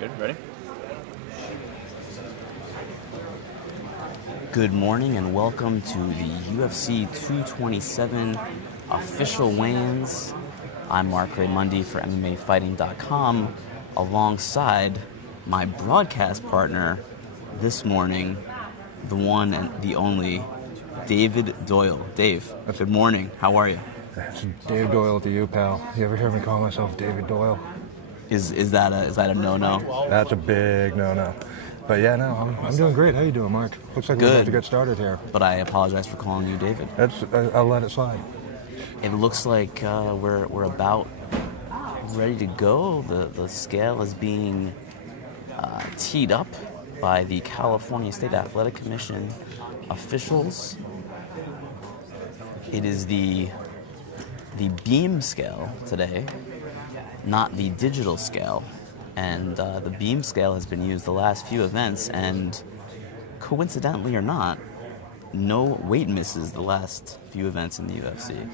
Good, ready? Good morning and welcome to the UFC 227 official weigh-ins. I'm Mark Raymundi for MMAfighting.com alongside my broadcast partner this morning, the one and the only David Doyle. Dave, good morning. How are you? It's Dave Doyle to you, pal. You ever hear me call myself David Doyle? Is that a no-no? That's a big no-no. But yeah, no, I'm doing great. How you doing, Mark? Looks like we're about to get started here. But I apologize for calling you David. I'll let it slide. It looks like we're about ready to go. The scale is being teed up by the California State Athletic Commission officials. It is the beam scale today, not the digital scale. And the beam scale has been used the last few events, and coincidentally or not, no weight misses the last few events in the UFC.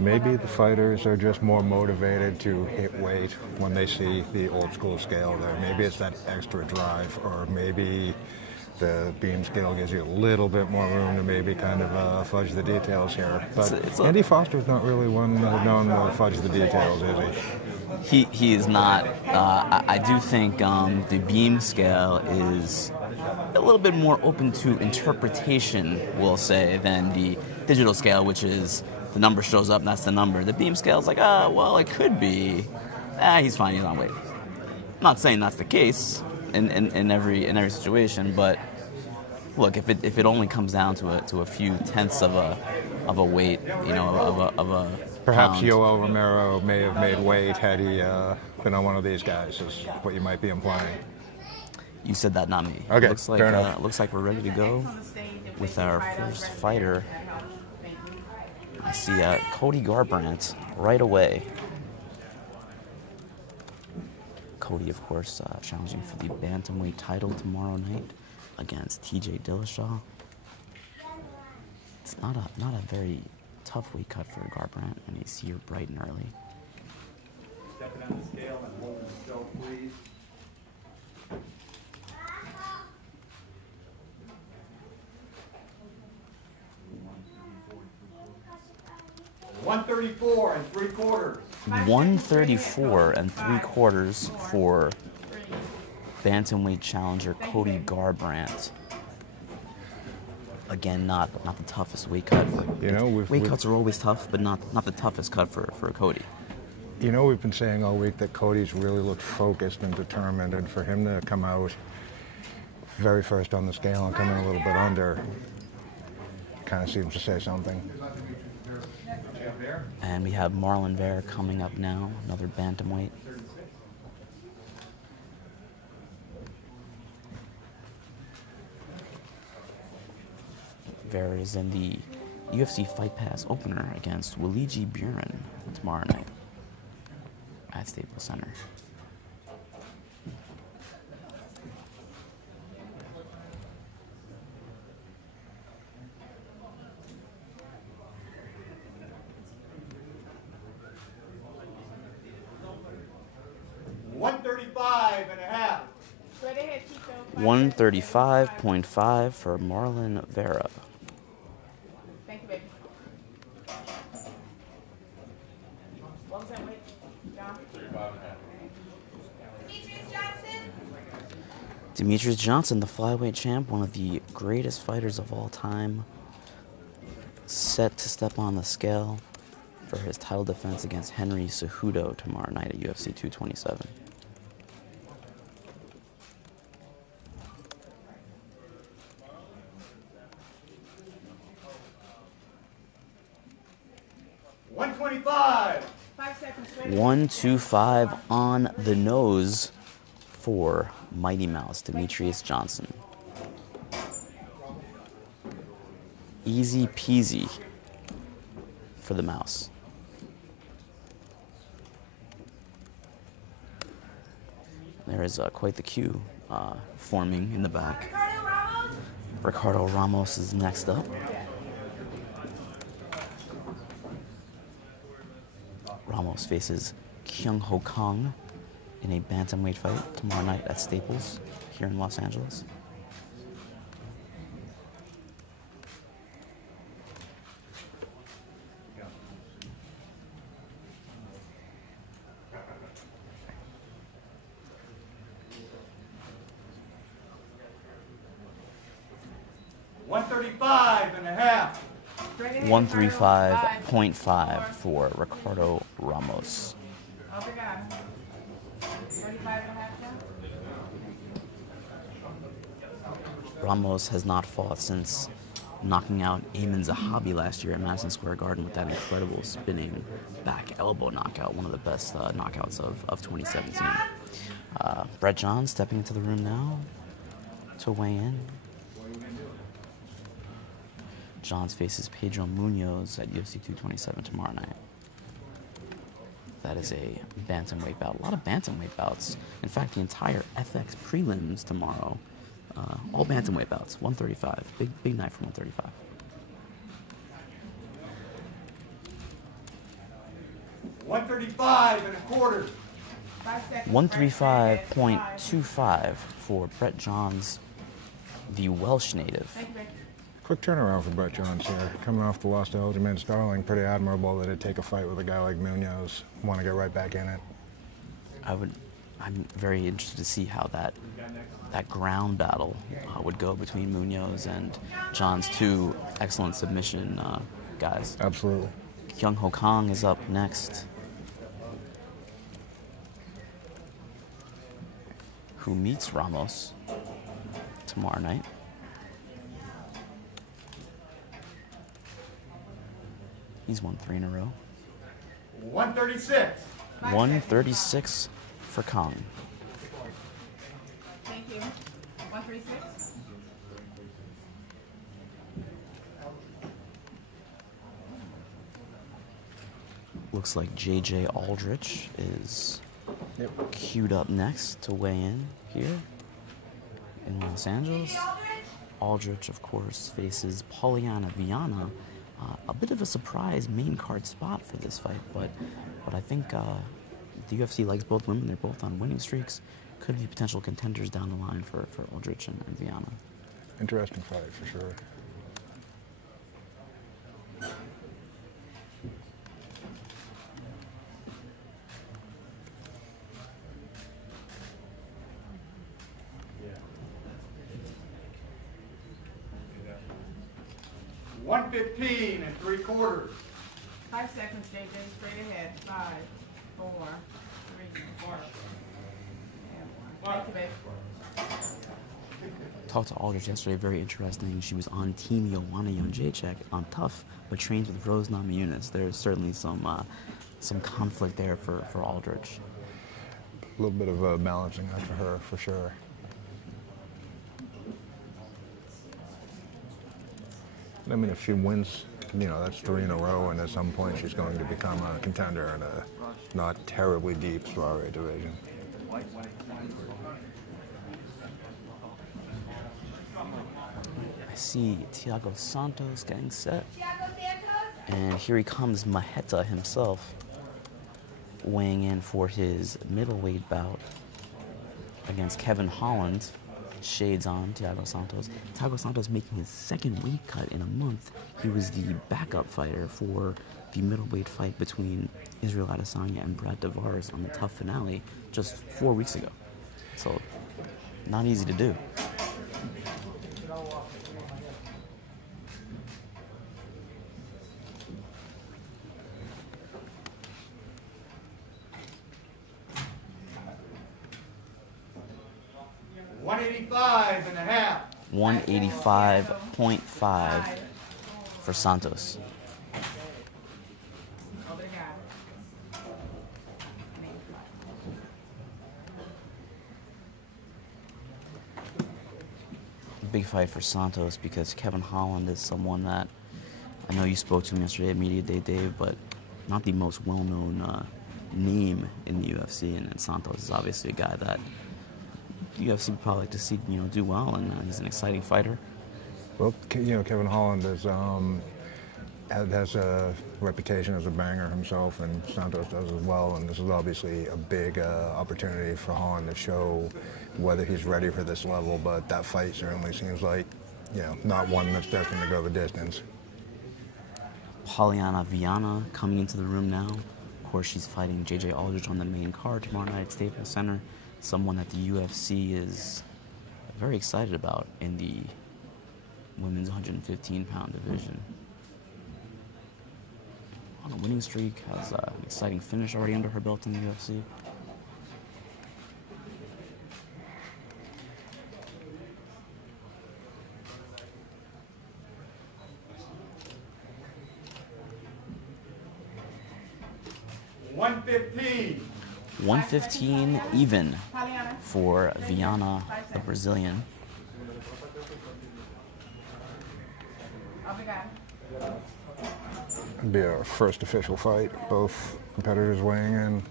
Maybe the fighters are just more motivated to hit weight when they see the old school scale there. Maybe it's that extra drive, or maybe the beam scale gives you a little bit more room to maybe kind of fudge the details here. But Andy Foster's not really one known to fudge the details, is he? He is not. I do think the beam scale is a little bit more open to interpretation, we'll say, than the digital scale, which is the number shows up and that's the number. The beam scale is like, well, it could be. He's fine, he's on weight. I'm not saying that's the case in every situation, but look, if it only comes down to a few tenths of a weight, of a perhaps pound. Yoel Romero may have made weight had he been on one of these guys, is what you might be implying. You said that, not me. Okay, fair enough. Looks like we're ready to go with our first fighter. I see Cody Garbrandt right away. Cody, of course, challenging for the bantamweight title tomorrow night against TJ Dillashaw. It's not a very tough weight cut for Garbrandt, and he's here bright and early. Stepping on the scale and holding still, please. $134 3/4. 134 3/4 for bantamweight challenger Cody Garbrandt. Again, not the toughest weight cut. Weight cuts are always tough, but not the toughest cut for Cody. You know, we've been saying all week that Cody's really looked focused and determined, and for him to come out very first on the scale and come in a little bit under kind of seems to say something. And we have Marlon Bear coming up now, another bantamweight. Bear is in the UFC Fight Pass opener against Waliji Buren tomorrow night at Staples Center. $135.5. 135.5 for Marlon Vera. Thank you, baby. What was that weight, John? 35.5. Demetrius Johnson, the flyweight champ, one of the greatest fighters of all time, set to step on the scale for his title defense against Henry Cejudo tomorrow night at UFC 227. $125. 5 seconds. 125 on the nose for Mighty Mouse, Demetrius Johnson. Easy peasy for the Mouse. There is quite the queue forming in the back. Ricardo Ramos is next up. Ramos faces Kyung Ho Kong in a bantamweight fight tomorrow night at Staples here in Los Angeles. $135.5. 135.5 for Ricardo Ramos. Over God. 35.5 down. Ramos has not fought since knocking out Ayman Zahabi last year at Madison Square Garden with that incredible spinning back elbow knockout, one of the best knockouts of 2017. Brett Johns stepping into the room now to weigh in. Johns faces Pedro Munoz at UFC 227 tomorrow night. That is a bantamweight bout. A lot of bantamweight bouts. In fact, the entire FX prelims tomorrow, all bantamweight bouts. 135. Big night for 135. $135.25. 5 seconds. 135.25 for Brett Johns, the Welsh native. Thank you, Becky. Quick turnaround for Brett Johns here. Coming off the loss to Aljamain Sterling, pretty admirable that he'd take a fight with a guy like Munoz. Want to get right back in it. I'm very interested to see how that ground battle would go between Munoz and Johns, two excellent submission guys. Absolutely. Kyung Ho Kang is up next, who meets Ramos tomorrow night. He's won 3 in a row. 136. 136 for Kang. Thank you. 136. Looks like J.J. Aldrich is queued up next to weigh in here in Los Angeles. Aldrich, of course, faces Polyana Viana. A bit of a surprise main card spot for this fight, but I think the UFC likes both women. They're both on winning streaks. Could be potential contenders down the line for Aldrich and Viana. Interesting fight for sure. $115.75. 5 seconds, JJ. Straight ahead. 5, 4, 3, 4. Thank you, baby. Talked to Aldrich yesterday, very interesting. She was on Team Joanna Jędrzejczyk on Tough, but trains with Rose Namajunas. There's certainly some conflict there for Aldrich. A little bit of a balancing act for her, for sure. I mean, if she wins, that's 3 in a row, and at some point she's going to become a contender in a not terribly deep strawweight division. I see Thiago Santos getting set. And here he comes, Maheta himself, weighing in for his middleweight bout against Kevin Holland. Shades on Thiago Santos. Thiago Santos making his second weight cut in a month. He was the backup fighter for the middleweight fight between Israel Adesanya and Brad Tavares on the Tough finale just 4 weeks ago. So, not easy to do. $185.5. 185.5 for Santos. Big fight for Santos because Kevin Holland is someone that I know you spoke to him yesterday at Media Day, Dave, but not the most well-known name in the UFC, and Santos is obviously a guy that the UFC would probably like to see, do well, and he's an exciting fighter. Well, Kevin Holland is has a reputation as a banger himself, and Santos does as well. And this is obviously a big opportunity for Holland to show whether he's ready for this level. But that fight certainly seems like, not one that's destined to go the distance. Polyana Viana coming into the room now. Of course, she's fighting J.J. Aldrich on the main card tomorrow night at Staples Center. Someone that the UFC is very excited about in the women's 115-pound division. On a winning streak, has an exciting finish already under her belt in the UFC. $115 even for Viana, the Brazilian. It'd be our first official fight, both competitors weighing in.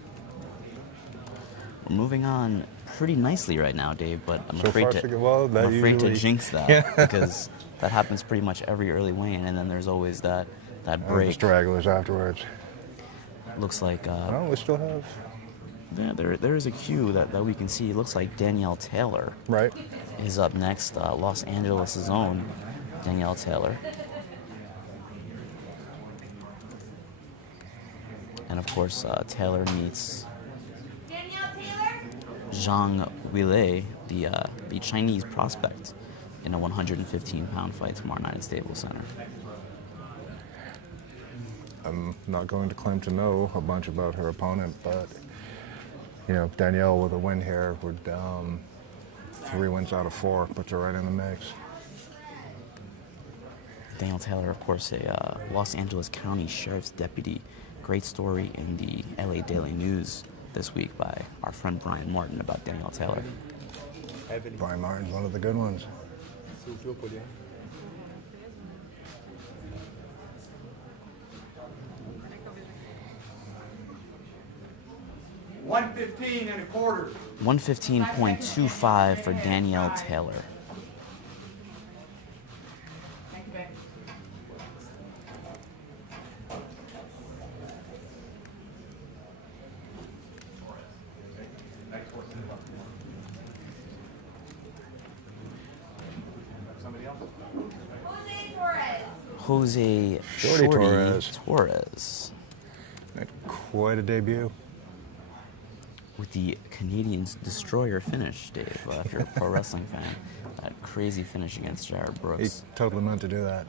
We're moving on pretty nicely right now, Dave, but I'm So afraid far, so good. Well, that I'm afraid to usually- jinx that because that happens pretty much every early weigh-in, and then there's always that The break. stragglers afterwards. Looks like Oh, we still have. yeah, there is a cue that we can see. It looks like Danielle Taylor Right. is up next. Los Angeles' own Danielle Taylor. And of course, Taylor meets Zhang Weilei, the Chinese prospect, in a 115-pound fight tomorrow night at Staples Center. I'm not going to claim to know a bunch about her opponent, but Danielle with a win here would 3 wins out of 4 puts her right in the mix. Danielle Taylor, of course, a Los Angeles County Sheriff's deputy. Great story in the LA Daily News this week by our friend Brian Martin about Danielle Taylor. Brian Martin's one of the good ones. 115 and a quarter. 115.25 for Danielle Taylor. Thank you, Becky. Somebody else? Jose Shorty Torres Quite a debut. with the Canadians destroyer finish, Dave. If you're a pro wrestling fan, that crazy finish against Jared He Brooks. totally meant to do that.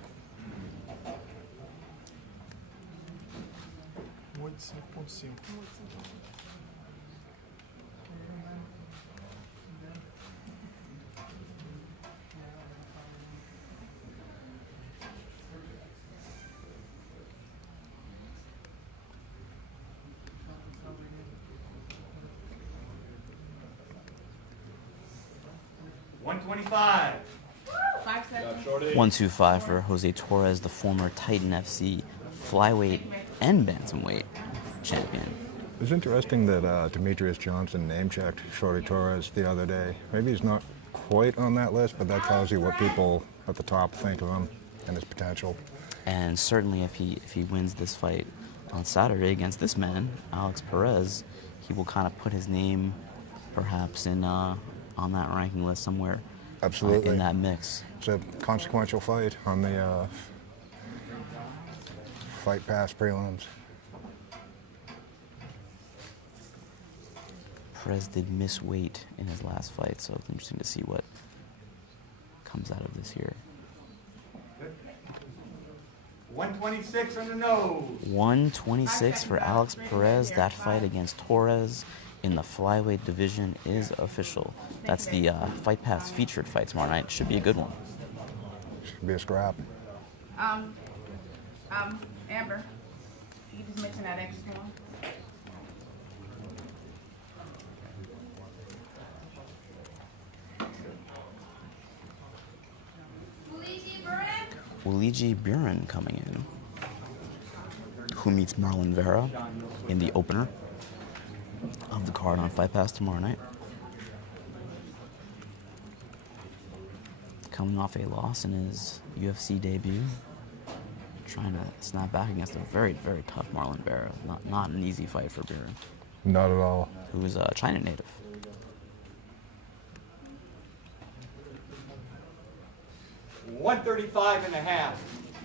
$125. 5 seconds. 125 for Jose Torres, the former Titan FC flyweight and bantamweight champion. It was interesting that Demetrius Johnson name-checked Shorty Torres the other day. Maybe he's not quite on that list, but that tells you what people at the top think of him and his potential. And certainly if he wins this fight on Saturday against this man, Alex Perez, he will kind of put his name perhaps in on that ranking list somewhere. Absolutely. In that mix. It's a consequential fight on the Fight Pass prelims. Perez did miss weight in his last fight, so it's interesting to see what comes out of this here. 126 on the nose. 126 for Alex Perez. That fight against Torres in the flyweight division is official. That's the Fight Pass featured fight tomorrow night. Should be a good one. Should be a scrap. Amber, you can just mention that extra one. Luigi Buren coming in, who meets Marlon Vera in the opener of the card on Fight Pass tomorrow night. Coming off a loss in his UFC debut, trying to snap back against a very, very tough Marlon Bear. Not an easy fight for Bear. Not at all. Who is a China native. 135 and a half.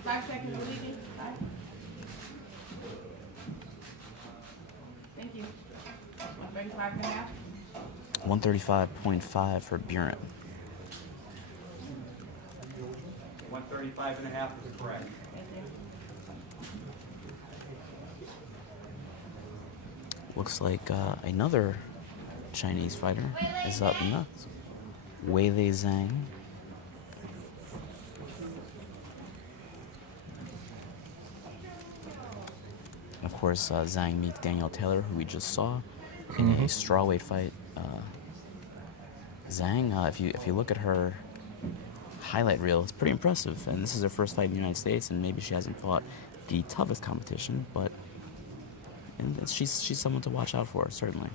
5 seconds, Luigi. 5. Thank you. 135 and a half. 135.5 for Buren. 135 and a half is correct. Thank you. Looks like another Chinese fighter is up next. Weili Zhang. Of course, Zhang meets Danielle Taylor, who we just saw in a strawweight fight. Zhang, if you look at her highlight reel, it's pretty impressive. And this is her first fight in the United States, and maybe she hasn't fought the toughest competition, but she's someone to watch out for, certainly.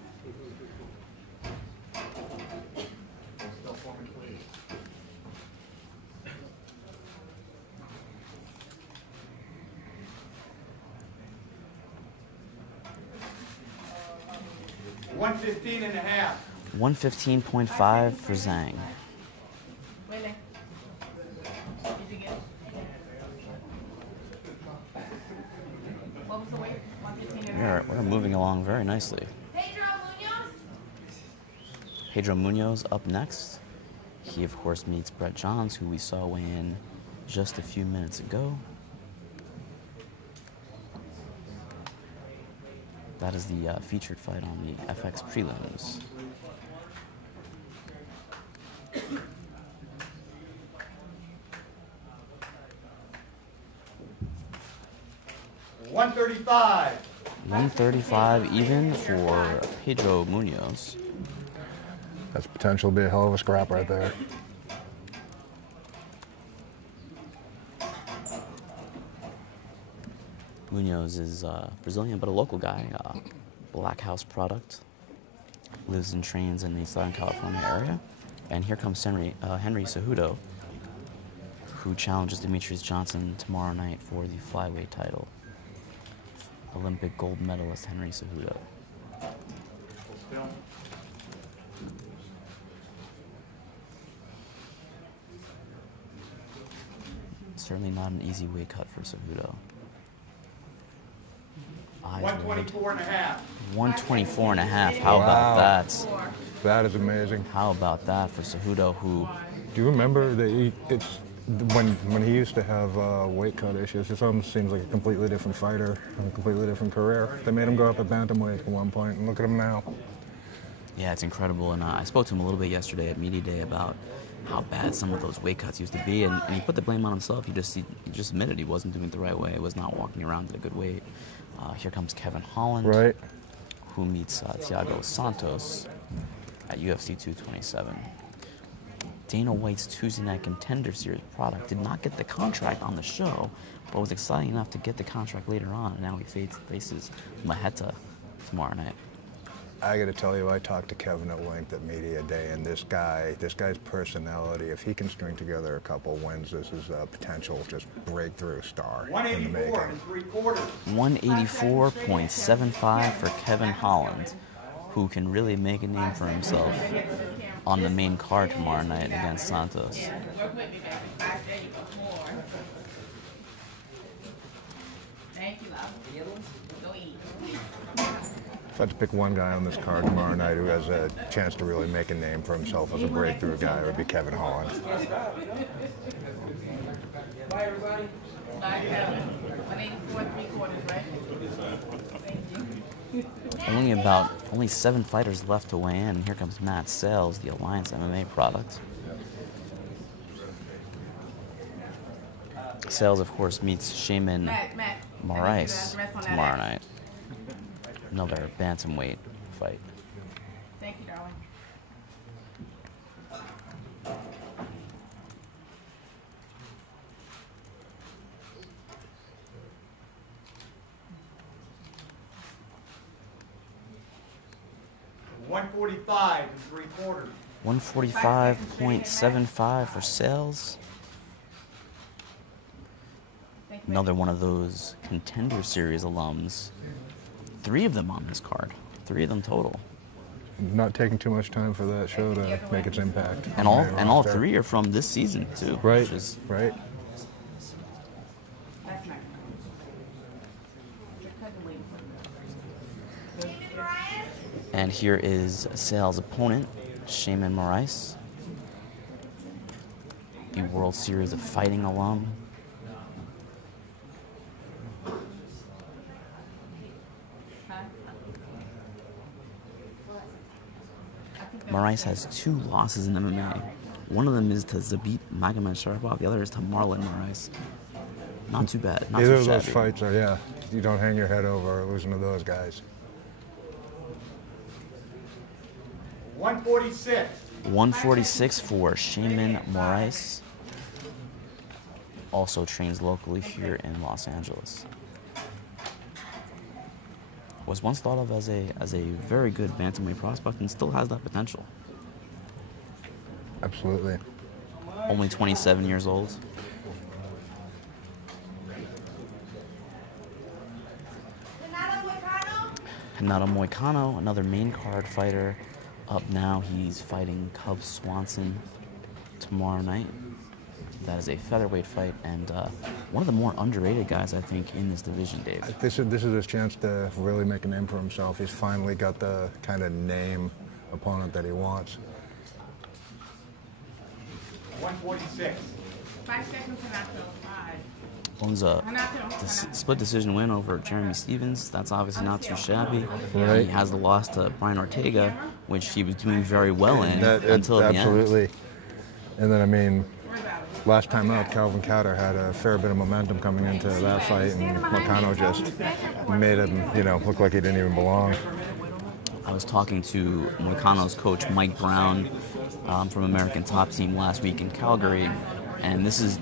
$115 and a half. 115.5 for Zhang. Wait there. Did you get it? What was the weight? 115 and a half. We're moving along very nicely. Pedro Munoz up next. He, of course, meets Brett Johns, who we saw weigh in just a few minutes ago. That is the featured fight on the FX prelims. $135. 135 even for Pedro Munoz. That's potential to be a hell of a scrap right there. Munoz is Brazilian, but a local guy, Black House product. Lives and trains in the Southern California area. And here comes Henry Cejudo, who challenges Demetrius Johnson tomorrow night for the flyweight title. Olympic gold medalist Henry Cejudo. Certainly not an easy weight cut for Cejudo. 124 and a half. 124 and a half. How about that? That is amazing. How about that for Cejudo, who... Do you remember that when he used to have weight cut issues, it almost seems like a completely different fighter and a completely different career. They made him go up at bantamweight at one point, and look at him now. Yeah, it's incredible. And I spoke to him a little bit yesterday at Media Day about how bad some of those weight cuts used to be, and he put the blame on himself. He just admitted he wasn't doing it the right way. He was not walking around at a good weight. Here comes Kevin Holland, Right. who meets Thiago Santos at UFC 227. Dana White's Tuesday Night Contender Series product did not get the contract on the show, but was exciting enough to get the contract later on, and now he faces Maheta tomorrow night. I got to tell you, I talked to Kevin at length at Media Day, and this guy's personality, if he can string together a couple wins, this is a potential just breakthrough star in the making. 184.75 for Kevin Holland, who can really make a name for himself on the main card tomorrow night against Santos. Yeah, work with me, baby. 5 days or more. Thank you, love. Go eat. If I had to pick one guy on this card tomorrow night who has a chance to really make a name for himself as a breakthrough guy, it would be Kevin Holland. Bye, everybody. Bye, Kevin. 184 3/4, right? Thank you. Only 7 fighters left to weigh in. Here comes Matt Sales, the Alliance MMA product. Sales, of course, meets Shaman Matt, Moraes tomorrow night. Another bantamweight fight. Thank you, darling. $145 3/4. 145.75 for Sales. Thank Another one of those Contender Series alums. 3 of them on this card. 3 of them total. Not taking too much time for that show to make its impact. And all 3 are from this season too. Right. Which is, right. And here is Sale's opponent, Shaman Morais, the World Series of Fighting alum. Morais has 2 losses in MMA. One of them is to Zabit Magomedsharipov. The other is to Marlon Morais. Not too bad. Not Either too of those shabby. fights are, yeah, you don't hang your head over losing to those guys. 146. 146 for Shaman Morais. Also trains locally here in Los Angeles. Was once thought of as a very good bantamweight prospect and still has that potential. Absolutely. Only 27 years old. Renato Moicano, another main card fighter. Up now, he's fighting Cub Swanson tomorrow night. That is a featherweight fight, and one of the more underrated guys, I think, in this division, Dave. This is his chance to really make a name for himself. He's finally got the kind of name opponent that he wants. 146. 5 seconds, Renato. 5. Owns a split decision win over Jeremy Stevens. That's obviously not too shabby. Right. He has the loss to Brian Ortega, which he was doing very well in until the end. Absolutely. And then, I mean, last time out, Calvin Catter had a fair bit of momentum coming into that fight, and Moicano just made him, look like he didn't even belong. I was talking to Moicano's coach, Mike Brown, from American Top Team last week in Calgary, and this is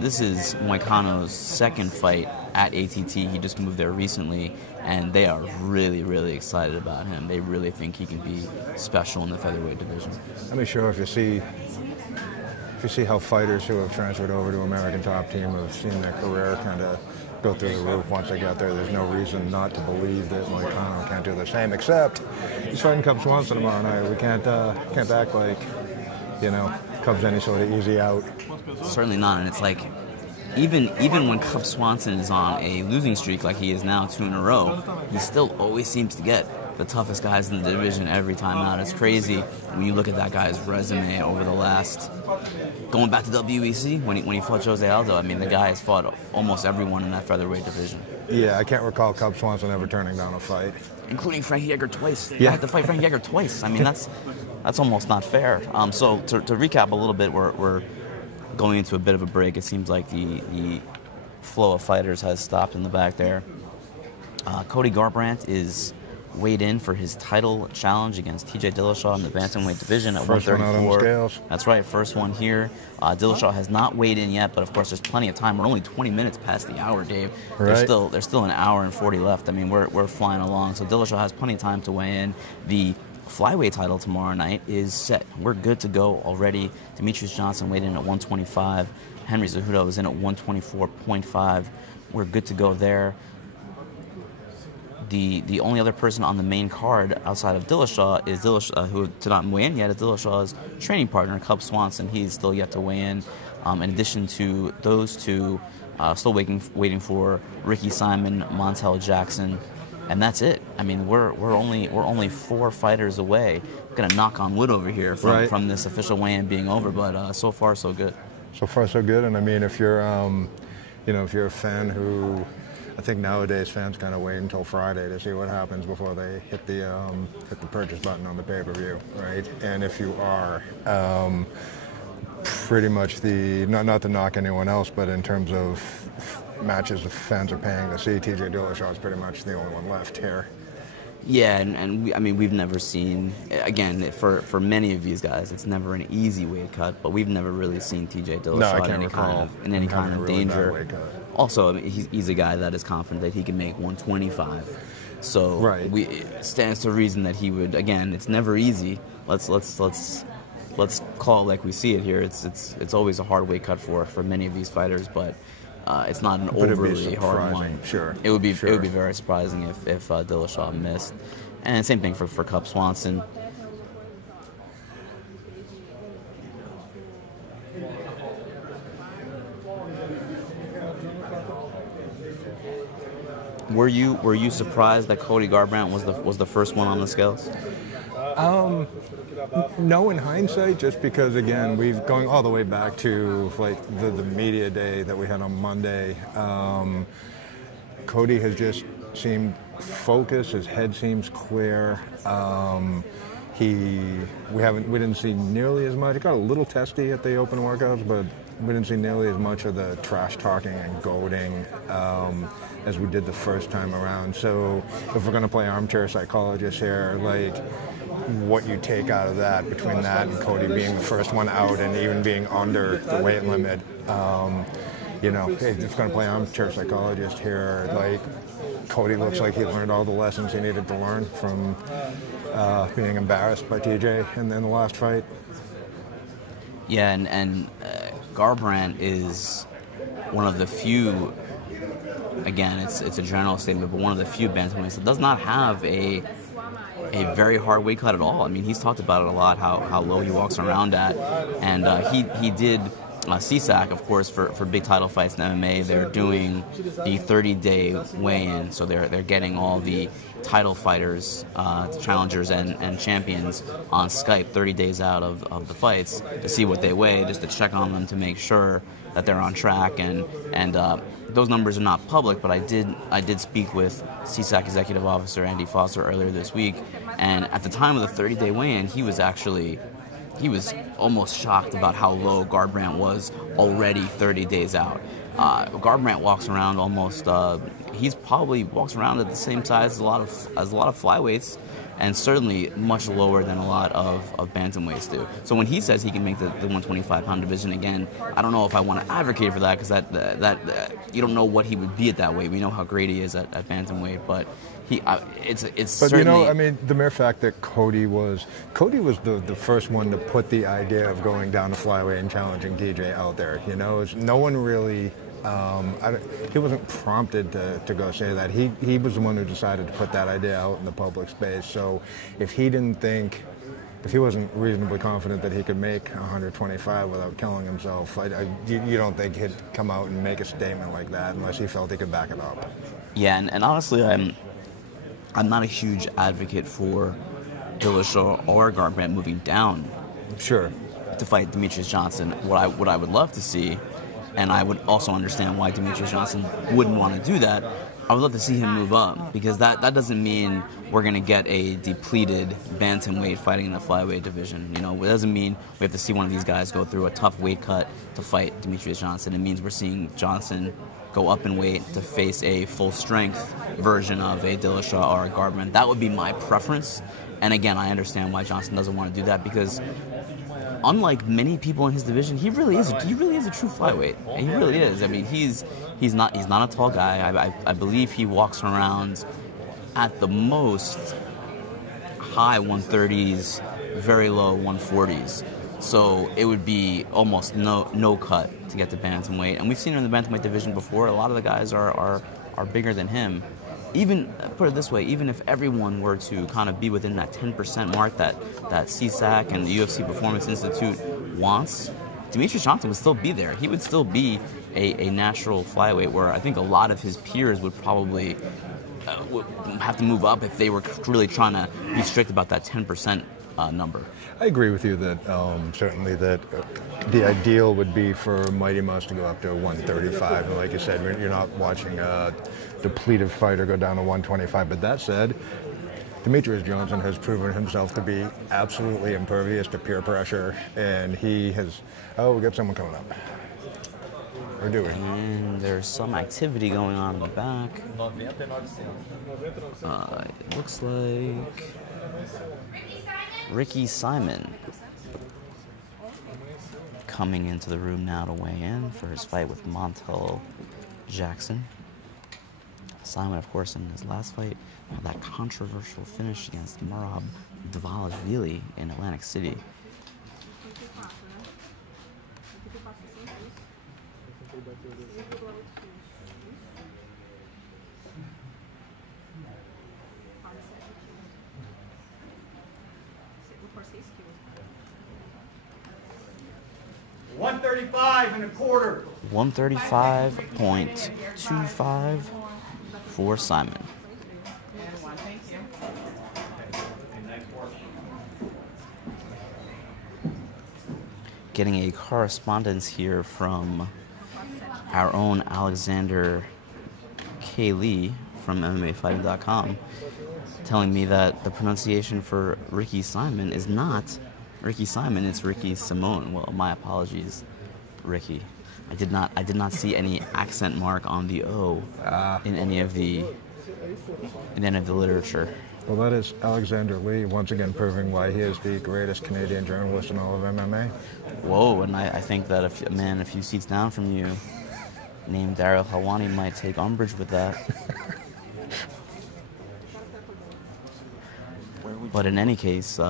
Moicano's second fight at ATT. He just moved there recently, and they are really, really excited about him. They really think he can be special in the featherweight division. I mean, sure, if you see how fighters who have transferred over to American Top Team have seen their career kind of go through the roof once they got there, there's no reason not to believe that Moicano can't do the same, except he's fighting Cub Swanson tomorrow night. We can't act like, Cub's any sort of easy out. Certainly not, and it's like, even when Cub Swanson is on a losing streak like he is now 2 in a row, he still always seems to get the toughest guys in the division every time out. It's crazy when you look at that guy's resume over the last, going back to WEC, when he fought Jose Aldo. I mean, the guy has fought almost everyone in that featherweight division. Yeah, I can't recall Cub Swanson ever turning down a fight. Including Frankie Edgar twice. Yeah. You had to fight Frankie Edgar twice. I mean, that's almost not fair. So to recap a little bit, we're going into a bit of a break. It seems like the flow of fighters has stopped in the back there. Cody Garbrandt is weighed in for his title challenge against TJ Dillashaw in the bantamweight division at First one out on the 134. scales. That's right, first one here. Dillashaw has not weighed in yet, but of course there's plenty of time. We're only 20 minutes past the hour, Dave. Right. There's still an hour and 40 left. I mean, we're flying along. So Dillashaw has plenty of time to weigh in. The flyweight title tomorrow night is set. We're good to go already. Demetrius Johnson weighed in at 125. Henry Cejudo is in at 124.5. We're good to go there. The only other person on the main card outside of Dillashaw is Dillashaw, who did not weigh in yet, is Dillashaw's training partner, Cub Swanson. He's still yet to weigh in. In addition to those two, still waiting for Ricky Simon, Montel Jackson, and that's it. I mean, we're only 4 fighters away. I'm gonna knock on wood over here from this official weigh-in being over, but so far so good. So far so good, and I mean, if you're if you're a fan who, I think nowadays fans kind of wait until Friday to see what happens before they hit the purchase button on the pay-per-view, right? And if you are, pretty much not to knock anyone else, but in terms of matches the fans are paying to see, TJ Dillashaw is pretty much the only one left here. Yeah, and we've never seen, again, for many of these guys, it's never an easy weight cut, but we've never really seen TJ Dillashaw in any kind of danger. Also, I mean, he's a guy that is confident that he can make 125. So right. It stands to reason that he would. Again, it's never easy. Let's call it like we see it here. It's always a hard weight cut for many of these fighters, but it's not an But it'd be overly hard one. Sure. It would be Sure. very surprising if Dillashaw missed. And same thing for Cub Swanson. Were you surprised that Cody Garbrandt was the first one on the scales? No, in hindsight, just because again we've going all the way back to like the media day that we had on Monday. Cody has just seemed focused. His head seems clear. We didn't see nearly as much. It got a little testy at the open workouts, but we didn't see nearly as much of the trash talking and goading as we did the first time around. So if we're going to play armchair psychologist here, like what you take out of that between that and Cody being the first one out and even being under the weight limit, if you're going to play armchair psychologist here, like Cody looks like he learned all the lessons he needed to learn from being embarrassed by TJ and then the last fight. Yeah, and Garbrandt is one of the few, again, it's a general statement, but one of the few bantamweights that does not have a very hard weight cut at all. I mean, he's talked about it a lot, how low he walks around at, and he did CSAC, of course, for big title fights in MMA. They're doing the 30-day weigh-in, so they're getting all the title fighters, challengers, and champions on Skype 30 days out of the fights to see what they weigh, just to check on them to make sure that they're on track. And those numbers are not public, but I did speak with CSAC Executive Officer Andy Foster earlier this week, and at the time of the 30-day weigh-in, he was almost shocked about how low Garbrandt was already 30 days out. Garbrandt walks around almost. He's probably walks around at the same size as a lot of flyweights, and certainly much lower than a lot of bantamweights do. So when he says he can make the 125-pound division again, I don't know if I want to advocate for that, because that you don't know what he would be at that weight. We know how great he is at bantamweight, but it's But certainly. I mean, the mere fact that Cody was the first one to put the idea of going down to flyweight and challenging TJ out there. No one really. He wasn't prompted to go say that. He was the one who decided to put that idea out in the public space. So if he wasn't reasonably confident that he could make 125 without killing himself, you don't think he'd come out and make a statement like that unless he felt he could back it up. Yeah, and honestly, I'm not a huge advocate for Dillashaw or Garbrandt moving down. Sure. To fight Demetrius Johnson. What I would love to see, and I would also understand why Demetrius Johnson wouldn't want to do that, I would love to see him move up, because that doesn't mean we're going to get a depleted bantamweight fighting in the flyweight division. It doesn't mean we have to see one of these guys go through a tough weight cut to fight Demetrius Johnson. It means we're seeing Johnson go up in weight to face a full-strength version of a Dillashaw or a Garbrandt. That would be my preference. And again, I understand why Johnson doesn't want to do that, because unlike many people in his division, he really is a true flyweight. He really is. I mean, he's not a tall guy. I believe he walks around at the most high 130s, very low 140s. So it would be almost no cut to get to bantamweight. And we've seen him in the bantamweight division before. A lot of the guys are bigger than him. Even, put it this way, even if everyone were to kind of be within that 10% mark that CSAC and the UFC Performance Institute wants, Demetrius Johnson would still be there. He would still be a natural flyweight, where I think a lot of his peers would probably would have to move up if they were really trying to be strict about that 10% number. I agree with you that certainly that the ideal would be for Mighty Mouse to go up to 135. And like you said, you're not watching a depleted fighter go down to 125. But that said, Demetrius Johnson has proven himself to be absolutely impervious to peer pressure. And he has... Oh, we got someone coming up. Or do we? And there's some activity going on in the back. It looks like Ricky Simon coming into the room now to weigh in for his fight with Montel Jackson. Simon, of course, in his last fight, had that controversial finish against Merab Dvalishvili in Atlantic City. $135.25. 135.25 for Simon. And one, thank you. Getting a correspondence here from our own Alexander K. Lee from MMAfighting.com telling me that the pronunciation for Ricky Simon is not Ricky Simon, it's Ricky Simone. Well, my apologies, Ricky. I did not see any accent mark on the O in any of the literature. Well, that is Alexander Lee, once again proving why he is the greatest Canadian journalist in all of MMA. Whoa, and I think that if a man a few seats down from you named Daryl Helwani might take umbrage with that. But in any case,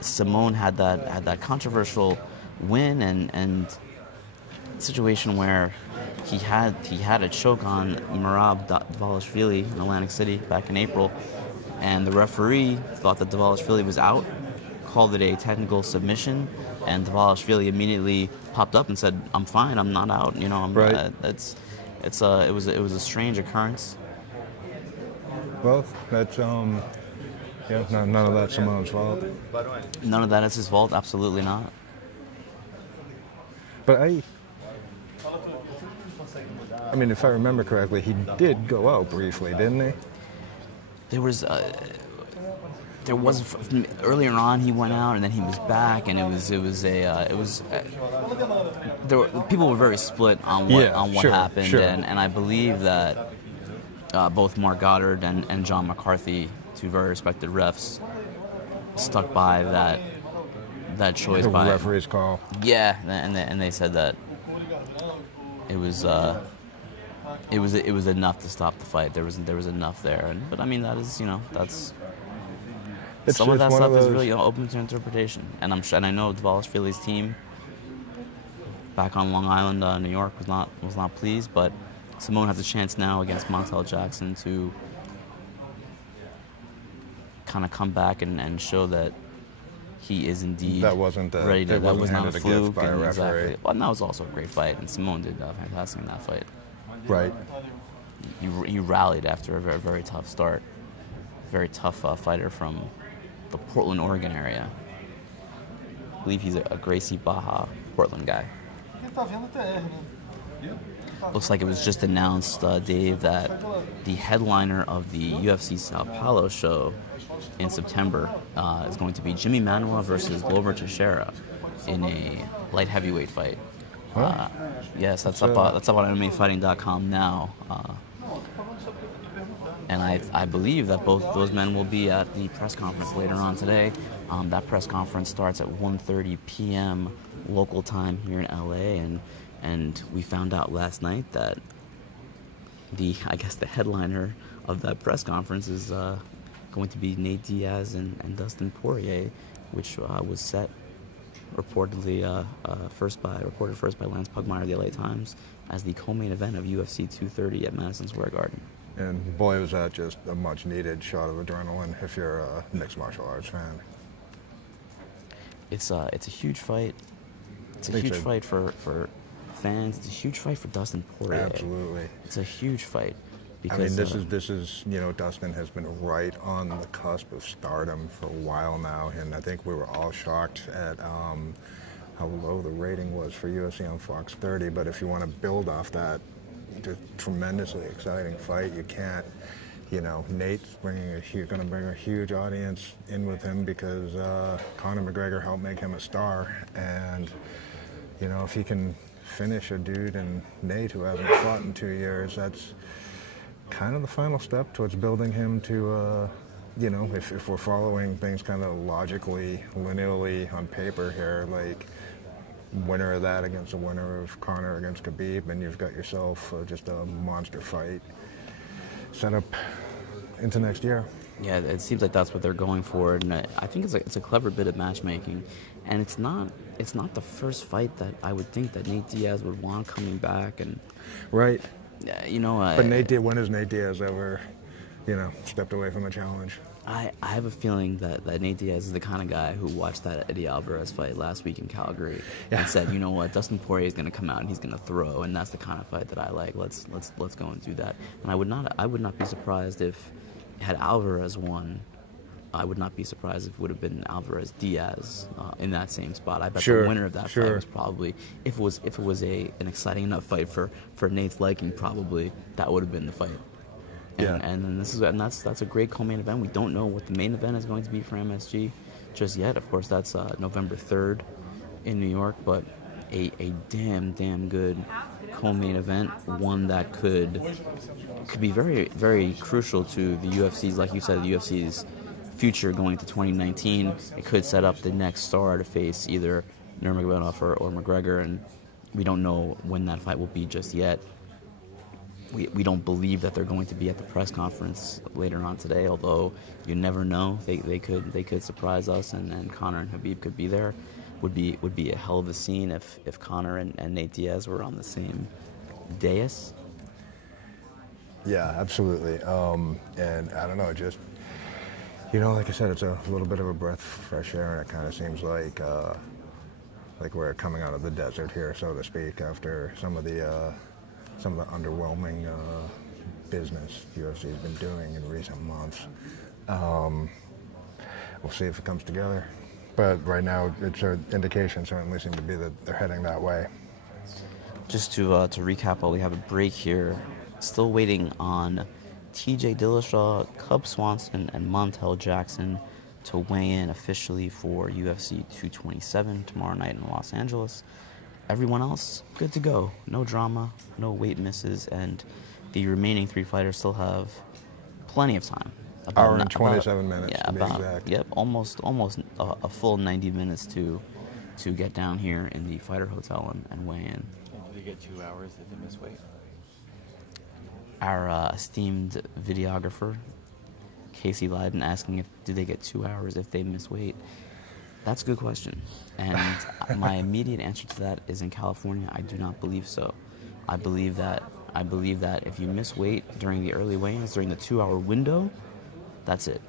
Simone had that controversial win and situation where he had a choke on Merab Dvalishvili in Atlantic City back in April, and the referee thought that Dvalishvili was out, called it a technical submission, and Dvalishvili immediately popped up and said, "I'm fine, I'm not out." You know, right. It was a strange occurrence. Well, that's none of that's Simone's fault. None of that is his fault. Absolutely not. But I mean, if I remember correctly, he did go out briefly, didn't he? There was earlier on he went out and then he was back, and people were very split on what happened, sure. and I believe that both Mark Goddard and John McCarthy, two very respected refs, stuck by that choice by the referee's call. Yeah, and they said that it was enough to stop the fight. There was enough there, but I mean that is some of that stuff is really open to interpretation. And I know Dvalishvili's team back on Long Island, New York, was not pleased, but Simone has a chance now against Montel Jackson to kind of come back and show that he is indeed ready to. That was not a fluke. Exactly. Well, and that was also a great fight, and Simone did fantastic in that fight. Right. He rallied after a very tough start. Very tough fighter from the Portland, Oregon area. I believe he's a Gracie Baja Portland guy. Looks like it was just announced, Dave, that the headliner of the UFC Sao Paulo show in September is going to be Jimmy Manuwa versus Glover Teixeira in a light heavyweight fight. Yes, that's up on MMAfighting.com now. And I believe that both those men will be at the press conference later on today. That press conference starts at 1:30 p.m. local time here in LA, and we found out last night that the headliner of that press conference is going to be Nate Diaz and Dustin Poirier, which was set reported first by Lance Pugmire of the LA Times as the co-main event of UFC 230 at Madison Square Garden. And boy, was that just a much-needed shot of adrenaline if you're a mixed martial arts fan. It's a huge fight. It's a huge fight for fans. It's a huge fight for Dustin Poirier. Absolutely. It's a huge fight. Because, I mean, this is Dustin has been right on the cusp of stardom for a while now, and I think we were all shocked at how low the rating was for UFC on Fox 30. But if you want to build off that, just tremendously exciting fight, you can't. Nate's going to bring a huge audience in with him because Conor McGregor helped make him a star, and if he can finish a dude in Nate who hasn't fought in 2 years, that's kind of the final step towards building him to, if we're following things kind of logically, linearly on paper here, like winner of that against the winner of Conor against Khabib, and you've got yourself just a monster fight set up into next year. Yeah, it seems like that's what they're going for, and I think it's a clever bit of matchmaking, and it's not the first fight that I would think that Nate Diaz would want coming back, and Right. you know, But when has Nate Diaz ever, stepped away from a challenge? I have a feeling that Nate Diaz is the kind of guy who watched that Eddie Alvarez fight last week in Calgary and said, you know what, Dustin Poirier is going to come out and he's going to throw, and that's the kind of fight that I like. Let's go and do that. And I would not be surprised if had Alvarez won. I would not be surprised if it would have been Alvarez Diaz in that same spot. I bet the winner of that fight was probably, if it was an exciting enough fight for Nate's liking, probably that would have been the fight. And that's a great co-main event. We don't know what the main event is going to be for MSG just yet. Of course, that's November 3rd in New York, but a damn good co-main event, one that could be very, very crucial to the UFC's, like you said, the UFC's future going to 2019. It could set up the next star to face either Nurmagomedov or McGregor, and we don't know when that fight will be just yet. We don't believe that they're going to be at the press conference later on today, although you never know. They could surprise us, and Conor and Khabib could be there. Would be a hell of a scene if Conor and Nate Diaz were on the same dais. Yeah, absolutely. And I don't know, just like I said, it's a little bit of a breath of fresh air, and it kind of seems like we're coming out of the desert here, so to speak, after some of the underwhelming business UFC has been doing in recent months. We'll see if it comes together. But right now, its indications certainly seem to be that they're heading that way. Just to recap while we have a break here, still waiting on TJ Dillashaw, Cub Swanson, and Montel Jackson to weigh in officially for UFC 227 tomorrow night in Los Angeles. Everyone else, good to go. No drama, no weight misses, and the remaining 3 fighters still have plenty of time. Hour and 27 minutes, yeah, to be exact. Yep, almost a full 90 minutes to get down here in the fighter hotel and weigh in. Do they get 2 hours if they miss weight? Our esteemed videographer, Casey Leiden, asking do they get 2 hours if they miss weight. That's a good question, and my immediate answer to that is in California, I do not believe so. I believe that if you miss weight during the early weigh-ins, during the 2-hour window, that's it.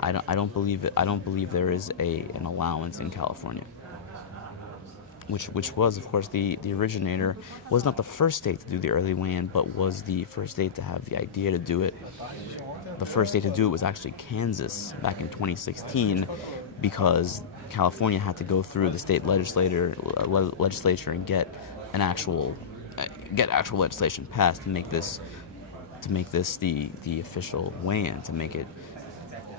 I don't believe it. I don't believe there is an allowance in California, which was, of course, the originator. Was not the first state to do the early weigh-in, but was the first state to have the idea to do it. The first state to do it was actually Kansas back in 2016, because California had to go through the state legislature and get actual legislation passed to make this the official weigh-in, to make it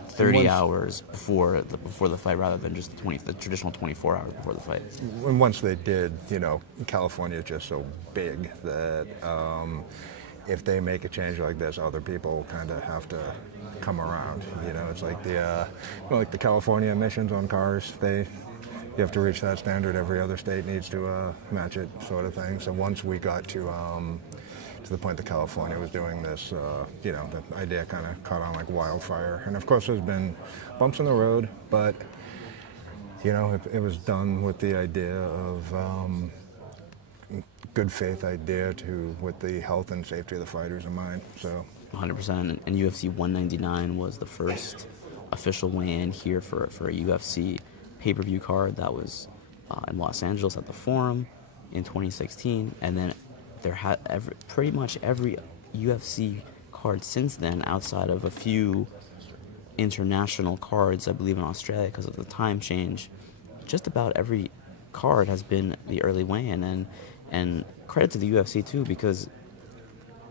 30 hours before the fight rather than just the traditional 24 hours before the fight. And once they did, California is just so big that if they make a change like this, other people kind of have to come around. It's like the California emissions on cars. You have to reach that standard. Every other state needs to match it, sort of thing. So once we got to the point that California was doing this, the idea kind of caught on like wildfire. And of course, there's been bumps in the road, but it was done with the idea of good faith idea with the health and safety of the fighters in mind. So 100%. And UFC 199 was the first official weigh-in here for a UFC pay-per-view card that was in Los Angeles at the Forum in 2016, and then there had pretty much every UFC card since then, outside of a few international cards, I believe in Australia because of the time change. Just about every card has been the early weigh-in, and credit to the UFC too, because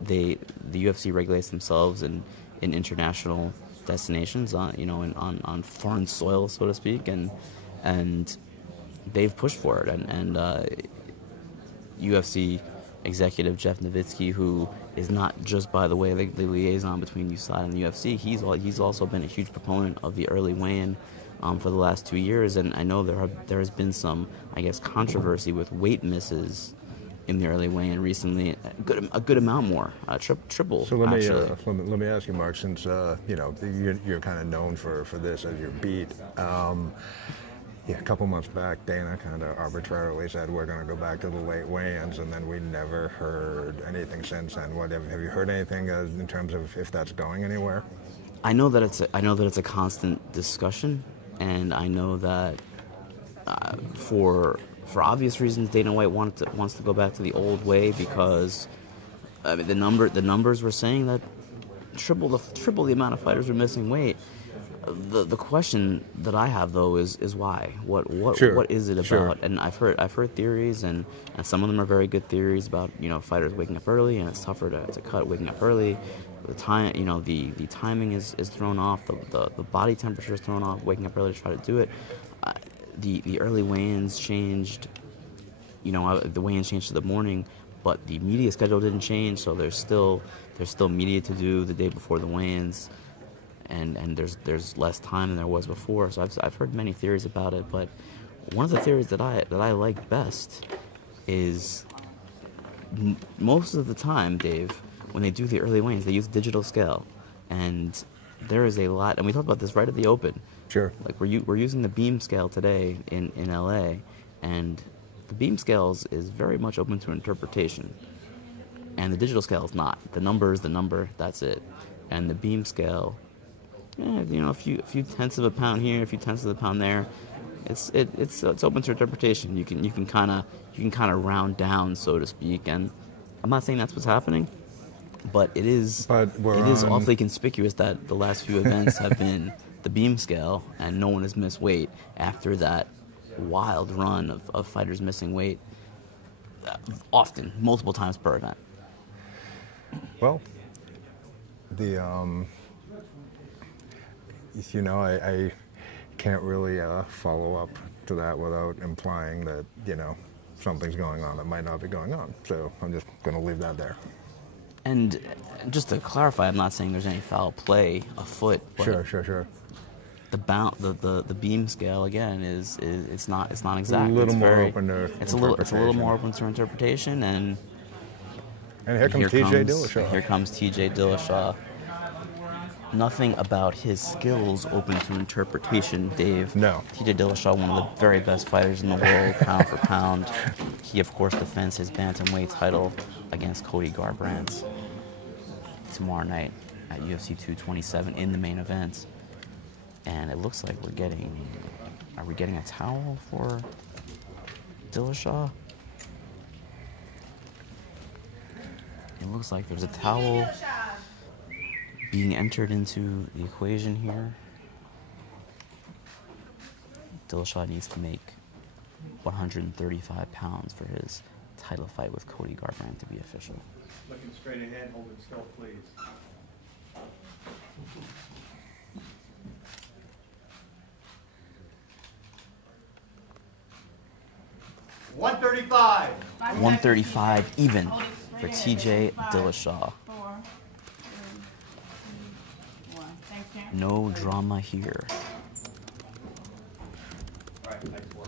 the UFC regulates themselves in international destinations on foreign soil, so to speak, and they've pushed for it, and UFC executive Jeff Nowitzki, who is not just, by the way, the liaison between USADA and the UFC, he's also been a huge proponent of the early weigh-in for the last 2 years, and I know there has been some, I guess, controversy with weight misses in the early weigh-in recently, a good amount more, triple. So let actually. me ask you, Mark, since you're kind of known for this as your beat. A couple months back, Dana kind of arbitrarily said we're going to go back to the late weigh-ins, and then we never heard anything since then. What have you heard anything in terms of if that's going anywhere? I know that it's a constant discussion, and I know that for obvious reasons, Dana White wants to go back to the old way because the numbers were saying that triple the amount of fighters were missing weight. The question that I have though is why? What is it about? Sure. And I've heard theories, and some of them are very good theories about fighters waking up early, and it's tougher to cut waking up early. The time the timing is thrown off. The body temperature is thrown off. Waking up early to try to do it. The early weigh-ins changed. The weigh-ins changed to the morning, but the media schedule didn't change, so there's still media to do the day before the weigh-ins. And there's less time than there was before, so I've heard many theories about it. But one of the theories that I like best is most of the time, Dave, when they do the early weigh-ins, they use digital scale, and there is a lot. And we talked about this right at the Open. Sure. Like we're using the beam scale today in LA, and the beam scale is very much open to interpretation, and the digital scale is not. The number is the number. That's it. And the beam scale. A few tenths of a pound here, a few tenths of a pound there. It's open to interpretation. You can kind of round down, so to speak. And I'm not saying that's what's happening, but it is awfully conspicuous that the last few events have been the beam scale, and no one has missed weight after that wild run of fighters missing weight, often, multiple times per event. Well, I can't really follow up to that without implying that, something's going on that might not be going on. So I'm just going to leave that there. And just to clarify, I'm not saying there's any foul play afoot. But Sure. The beam scale again is it's not exact. A little it's more open to it's a little more open to interpretation. And here comes TJ Dillashaw. Here comes TJ Dillashaw. Nothing about his skills open to interpretation, Dave. No. TJ Dillashaw, one of the very best fighters in the world, pound for pound. He, of course, defends his bantamweight title against Cody Garbrandt tomorrow night at UFC 227 in the main event. And it looks like are we getting a towel for Dillashaw? It looks like there's a towel being entered into the equation here. Dillashaw needs to make 135 pounds for his title fight with Cody Garbrandt to be official. Looking straight ahead, hold it still, please. $135. 135 even for TJ Dillashaw. No drama here.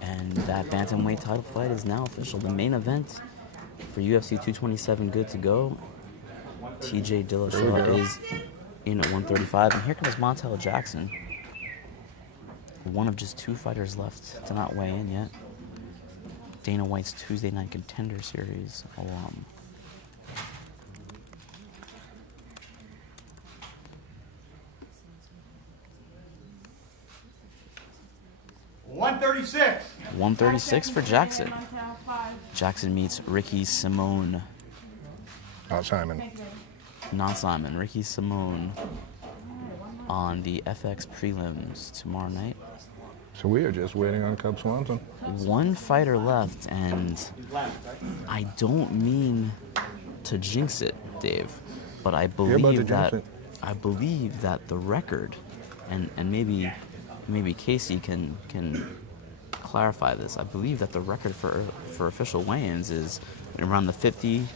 And that bantamweight title fight is now official. The main event for UFC 227 good to go. TJ Dillashaw is in at 135. And here comes Montel Jackson. One of just 2 fighters left to not weigh in yet. Dana White's Tuesday Night Contender Series alum. $136. 136 for Jackson. Jackson meets Ricky Simone. Not Simon. Not Simon. Ricky Simone on the FX prelims tomorrow night. So we are just waiting on Cub Swanson. 1 fighter left, and I don't mean to jinx it, Dave, but I believe that the record, and maybe Casey can clarify this. I believe that the record for official weigh-ins is around the 52,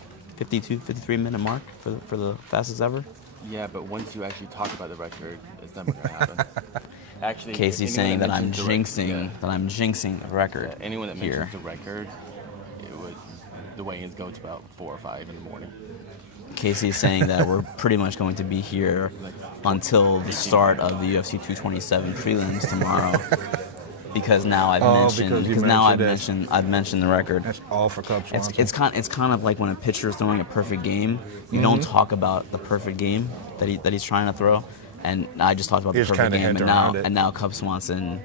53 minute mark for the fastest ever. Yeah, but once you actually talk about the record, it's never going to happen. Actually, Casey's saying that I'm jinxing the record. Anyone that mentions here. the record, it would the weigh-ins go to about 4 or 5 in the morning. Casey is saying that we're pretty much going to be here until the start of the UFC 227 prelims tomorrow. Because now I've mentioned the record. That's all for Cub Swanson. It's kind of like when a pitcher is throwing a perfect game. You don't talk about the perfect game that he's trying to throw, and I just talked about the perfect game. And now Cub Swanson,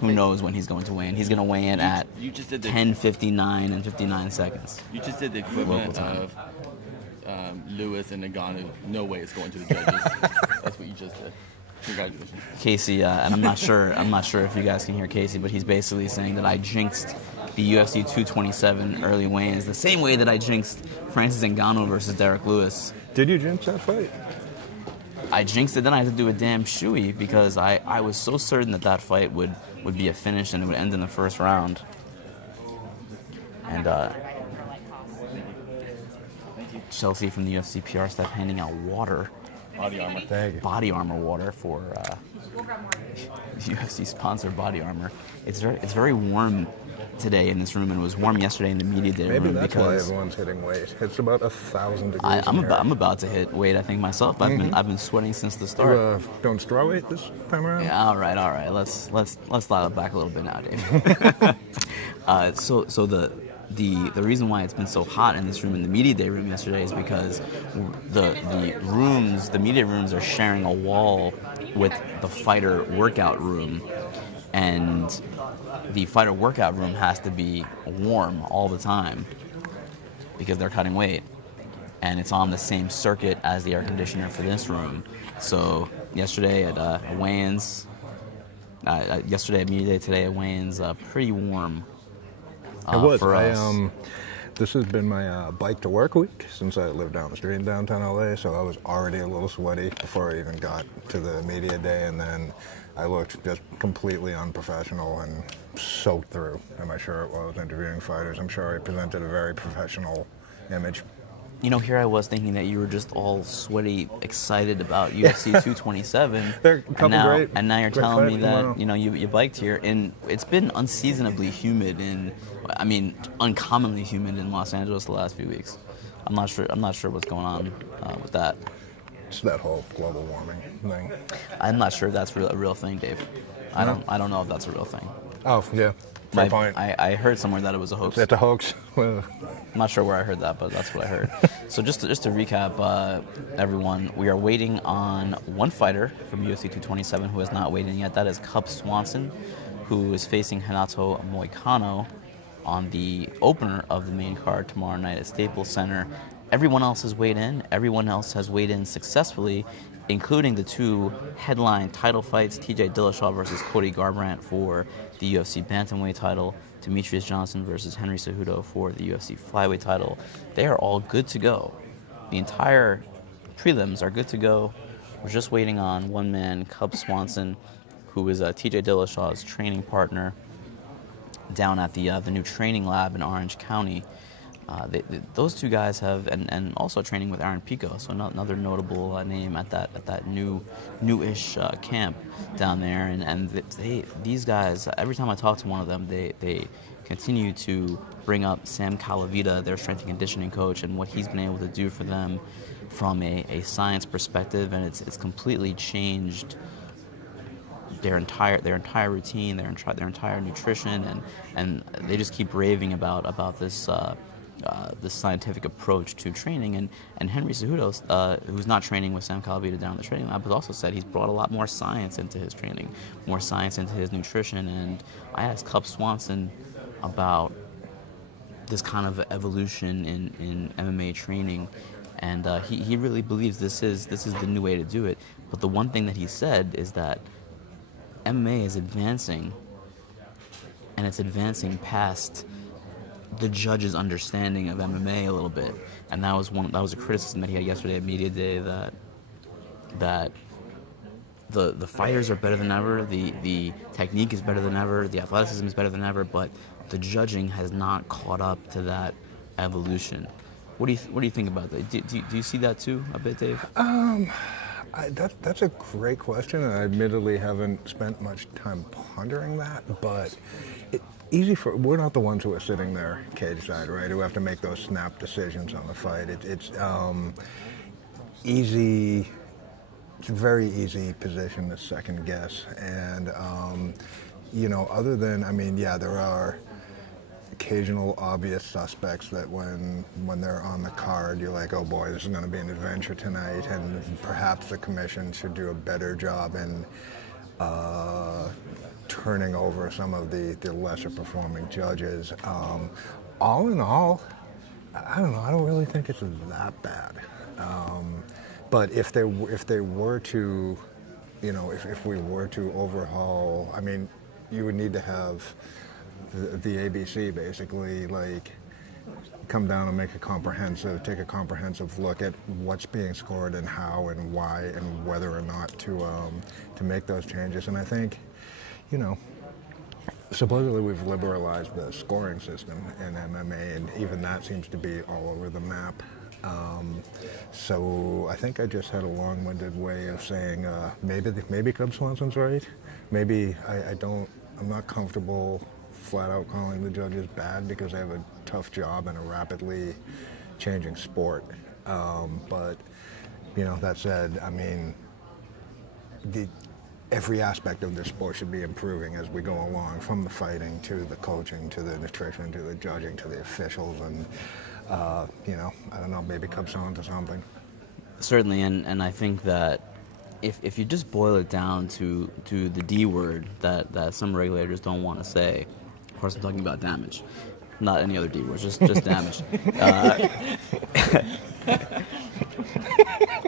who knows when he's going to weigh in? He's going to weigh in at 10:59 and 59 seconds. You just did the equivalent of Lewis and Ngannou. No way it's going to the judges. That's what you just did. Congratulations. Casey, and I'm not sure if you guys can hear Casey, but he's basically saying that I jinxed the UFC 227 early weigh-ins the same way that I jinxed Francis Ngannou versus Derek Lewis. Did you jinx that fight? I jinxed it, then I had to do a damn shoey because I was so certain that fight would be a finish and it would end in the first round. And Chelsea from the UFC PR staff handing out water. Body armor. Thank you. Body armor water for UFC sponsored body armor. It's very warm today in this room, and it was warm yesterday in the media day room. Maybe that's why because everyone's hitting weight. It's about 1,000 degrees. I'm about to hit weight. I think myself. I've been sweating since the start. You, don't straw weight this time around? Yeah. All right. Let's dial it back a little bit now, Dave. So the reason why it's been so hot in this room, in the media day room yesterday, is because the media rooms are sharing a wall with the fighter workout room, and the fighter workout room has to be warm all the time because they're cutting weight, and it's on the same circuit as the air conditioner for this room. So yesterday at weigh-ins, yesterday at media day, today at weigh-ins, pretty warm. It was. For us. This has been my bike to work week since I lived down the street in downtown LA, so I was already a little sweaty before I even got to the media day, and then I looked just completely unprofessional and soaked through in my shirt while I was interviewing fighters. I'm sure I presented a very professional image. You know, here I was thinking that you were just all sweaty, excited about UFC 227, and now you're telling me that you biked here, and it's been unseasonably humid uncommonly humid in Los Angeles the last few weeks. I'm not sure what's going on with that. It's that whole global warming thing. I'm not sure if that's a real thing, Dave. I don't know if that's a real thing. Oh yeah. Fair point. I heard somewhere that it was a hoax. It's a hoax. I'm not sure where I heard that, but that's what I heard. So just to recap, everyone, we are waiting on one fighter from UFC 227 who has not weighed in yet. That is Cub Swanson, who is facing Renato Moicano on the opener of the main card tomorrow night at Staples Center. Everyone else has weighed in. Everyone else has weighed in successfully, including the two headline title fights, TJ Dillashaw versus Cody Garbrandt for the UFC bantamweight title, Demetrius Johnson versus Henry Cejudo for the UFC flyweight title. They are all good to go. The entire prelims are good to go. We're just waiting on one man, Cub Swanson, who is TJ Dillashaw's training partner down at the new training lab in Orange County. Those two guys have, and also training with Aaron Pico, so another notable name at that newish camp down there. And these guys, every time I talk to one of them, they continue to bring up Sam Calavita, their strength and conditioning coach, and what he's been able to do for them from a science perspective, and it's completely changed their entire routine, their entire nutrition, and they just keep raving about this scientific approach to training. And Henry Cejudo, who's not training with Sam Calavita down in the training lab, has also said he's brought a lot more science into his training, more science into his nutrition. And I asked Cub Swanson about this kind of evolution in MMA training, and he really believes this is the new way to do it. But the one thing that he said is that MMA is advancing, and it's advancing past the judge's understanding of MMA a little bit, and that was a criticism that he had yesterday at media day, that the fighters are better than ever, the technique is better than ever, the athleticism is better than ever, but the judging has not caught up to that evolution. What do you think about that? Do you see that too a bit, Dave? That's a great question, and I admittedly haven't spent much time pondering that, but we're not the ones who are sitting there cage side, right? Who have to make those snap decisions on the fight. It's easy. It's a very easy position to second guess, and you know, other than, I mean, yeah, there are occasional obvious suspects that when they're on the card, you're like, oh boy, this is going to be an adventure tonight, and perhaps the commission should do a better job in turning over some of the lesser performing judges. All in all, I don't know. I don't really think it's that bad. But if they were to, you know, if we were to overhaul, I mean, you would need to have the ABC basically like come down and take a comprehensive look at what's being scored and how and why and whether or not to make those changes. And I think, you know, supposedly we've liberalized the scoring system in MMA, and even that seems to be all over the map. So I think I just had a long-winded way of saying maybe Cub Swanson's right. Maybe I'm not comfortable flat out calling the judges bad because they have a tough job in a rapidly changing sport. But you know, that said, I mean, every aspect of their sport should be improving as we go along, from the fighting to the coaching to the nutrition to the judging to the officials, and you know, I don't know, maybe Cub Swanson to something. Certainly, and I think that if you just boil it down to the D word that some regulators don't want to say, of course I'm talking about damage, not any other D words, just damage.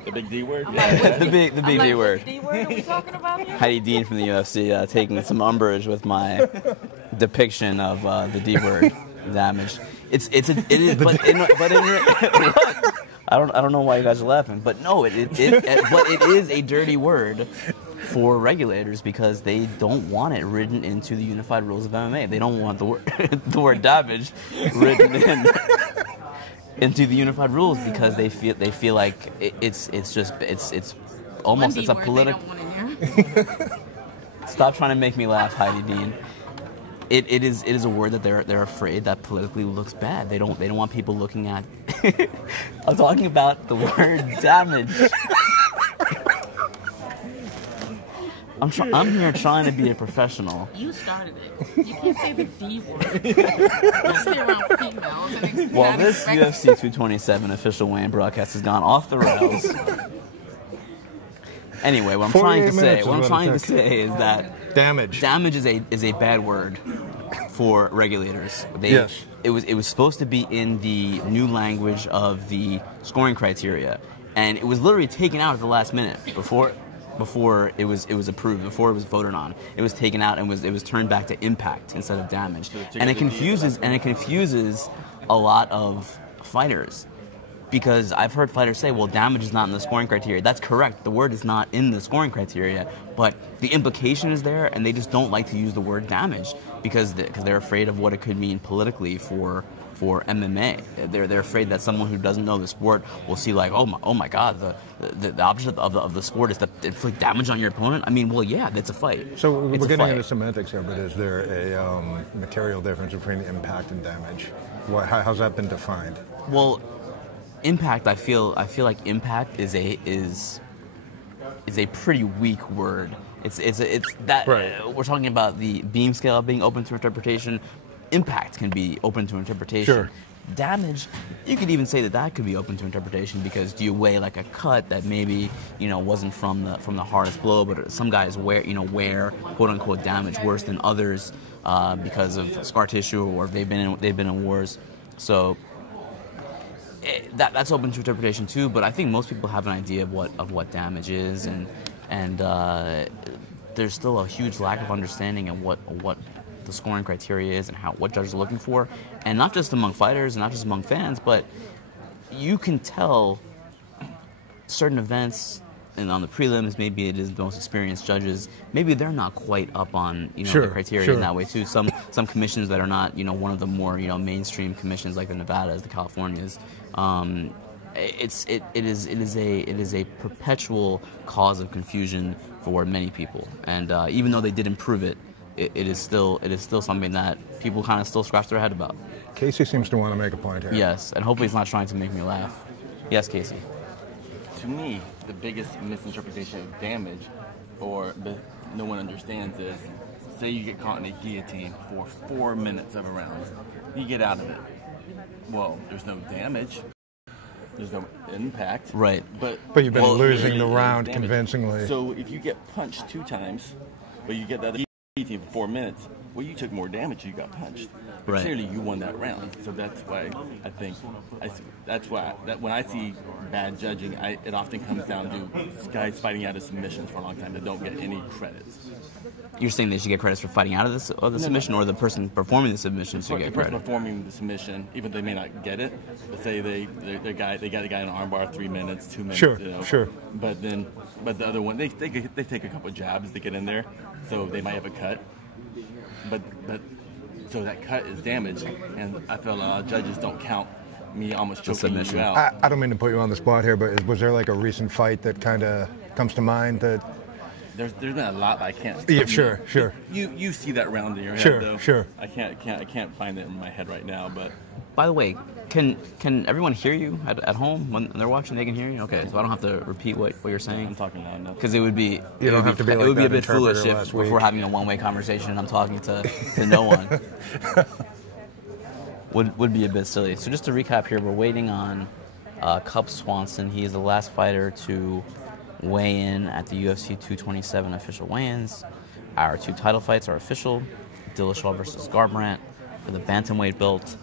The big D word? The big D word. What D word are we talking about here? Heidi Dean from the UFC taking some umbrage with my depiction of the D word, damage. It is, but I don't know why you guys are laughing, but no, but it is a dirty word for regulators because they don't want it written into the unified rules of MMA. They don't want the word damage written into the unified rules because they feel like it's almost a political. Stop trying to make me laugh, Heidi Dean. It is a word that they're afraid that politically looks bad. They don't want people looking at. I'm talking about the word damage. I'm here trying to be a professional. You started it. You can't say the D word. Especially around females. And Well, this UFC 227 official Wayne broadcast has gone off the rails. Anyway, what I'm trying to say is that damage is a bad word for regulators. Yes. It was supposed to be in the new language of the scoring criteria, and it was literally taken out at the last minute before it was approved, before it was voted on. It was taken out and it was turned back to impact instead of damage, and it confuses a lot of fighters. Because I've heard fighters say, well, damage is not in the scoring criteria. That's correct. The word is not in the scoring criteria, but the implication is there, and they just don't like to use the word damage because they're afraid of what it could mean politically for MMA. They're afraid that someone who doesn't know the sport will see like, oh my God, the opposite of the sport is to inflict damage on your opponent. I mean, well, yeah, that's a fight. So we're getting into semantics here, but is there a material difference between impact and damage? How's that been defined? Well, impact, I feel like impact is a pretty weak word. It's that right. We're talking about the beam scale being open to interpretation. Impact can be open to interpretation. Sure. Damage, you could even say that could be open to interpretation because do you weigh like a cut that maybe wasn't from the hardest blow, but some guys wear quote unquote damage worse than others because of scar tissue or they've been in wars. So that's open to interpretation too. But I think most people have an idea of what damage is, and there's still a huge lack of understanding of what the scoring criteria is and what judges are looking for, and not just among fighters and not just among fans, but you can tell certain events, and on the prelims, maybe it is the most experienced judges, maybe they're not quite up on the criteria in that way too. Some commissions that are not one of the more mainstream commissions like the Nevadas, the Californias. It is a perpetual cause of confusion for many people, and even though they did improve it, it is still something that people kind of still scratch their head about. Casey seems to want to make a point here. Yes, and hopefully he's not trying to make me laugh. Yes, Casey. To me, the biggest misinterpretation of damage, or no one understands, is say you get caught in a guillotine for 4 minutes of a round. You get out of it. Well, there's no damage. There's no impact. Right. But you've been losing the round damage. convincingly. So if you get punched 2 times, but you get the other guillotine for 4 minutes, well, you took more damage. You got punched. But right. Clearly, you won that round. So that's why I think when I see bad judging, it often comes down to guys fighting out of submissions for a long time that don't get any credits. You're saying they should get credits for fighting out of the submission, or the person performing the submission should get credit? The person performing the submission, even though they may not get it, but say they got a guy in an armbar 3 minutes, 2 minutes. Sure, you know, sure. But the other one, they take a couple jabs to get in there, so they might have a cut. But so that cut is damage, and I feel judges don't count me almost choking you out. I don't mean to put you on the spot here, but was there like a recent fight that kind of comes to mind that? There's been a lot, but I can't. Yeah, sure. You see that round in your head, though. Sure. I can't find it in my head right now, but. By the way, can everyone hear you at home when they're watching? They can hear you. Okay, so I don't have to repeat what you're saying. I'm talking loud enough. Because it would be. You don't have to be like it would be that a bit foolish if we're having a one-way conversation and I'm talking to no one. Would be a bit silly. So just to recap here, we're waiting on Cub Swanson. He is the last fighter to weigh in at the UFC 227 official weigh-ins. Our 2 title fights are official: Dillashaw versus Garbrandt for the bantamweight belt,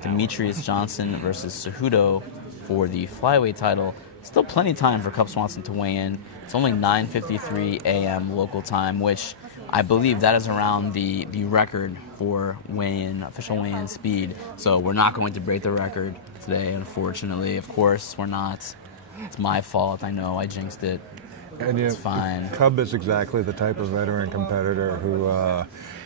Demetrius Johnson versus Cejudo for the flyweight title. Still plenty of time for Cub Swanson to weigh in. It's only 9:53 a.m. local time, which I believe that is around the record for official weigh-in speed. So we're not going to break the record today, unfortunately. Of course, we're not. It's my fault. I know I jinxed it. And it's fine. Cub is exactly the type of veteran competitor who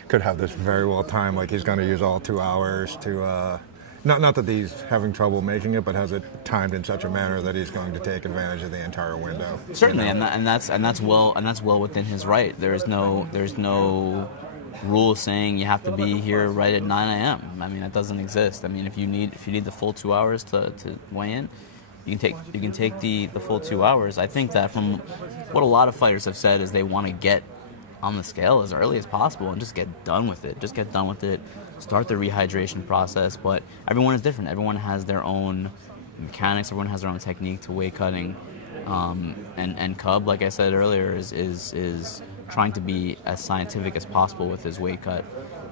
could have this very well timed. Like he's going to use all 2 hours to. Not that he's having trouble making it, but has it timed in such a manner that he's going to take advantage of the entire window. Certainly, you know? and that's well within his right. There's no rule saying you have to be here right at 9 a.m. I mean, that doesn't exist. I mean, if you need the full 2 hours to weigh in, you can take the full 2 hours. I think that from what a lot of fighters have said is they want to get on the scale as early as possible and just get done with it. Start the rehydration process. But everyone is different. Everyone has their own mechanics. Everyone has their own technique to weight cutting. And Cub, like I said earlier, is trying to be as scientific as possible with his weight cut.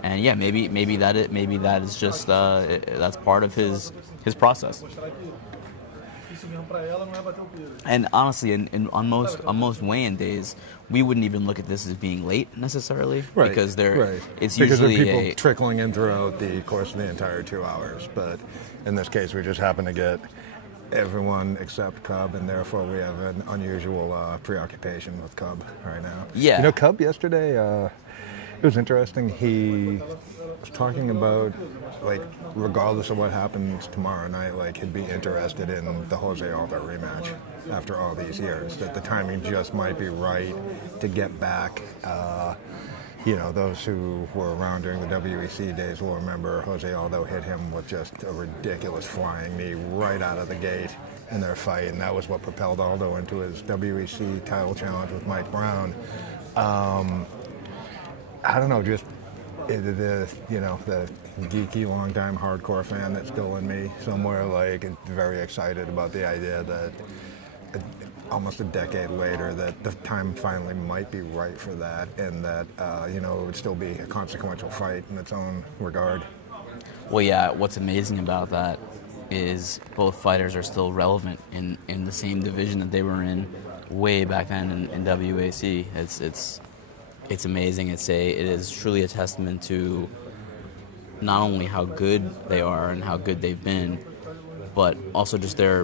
And yeah, maybe that is just that's part of his process. And honestly, on most weigh-in days, we wouldn't even look at this as being late necessarily, right, because it's because usually of people trickling in throughout the course of the entire 2 hours. But in this case, we just happen to get everyone except Cub, and therefore we have an unusual preoccupation with Cub right now. Yeah, you know, Cub yesterday. It was interesting. He was talking about, like, regardless of what happens tomorrow night, like, he'd be interested in the Jose Aldo rematch after all these years. That the timing just might be right to get back. You know, those who were around during the WEC days will remember Jose Aldo hit him with just a ridiculous flying knee right out of the gate in their fight, and that was what propelled Aldo into his WEC title challenge with Mike Brown. I don't know, just the geeky, long-time hardcore fan that's still in me somewhere, like, very excited about the idea that almost a decade later that the time finally might be right for that, and that, it would still be a consequential fight in its own regard. Well, yeah, what's amazing about that is both fighters are still relevant in the same division that they were in way back then in WAC. It's amazing. It is truly a testament to not only how good they are and how good they've been, but also just their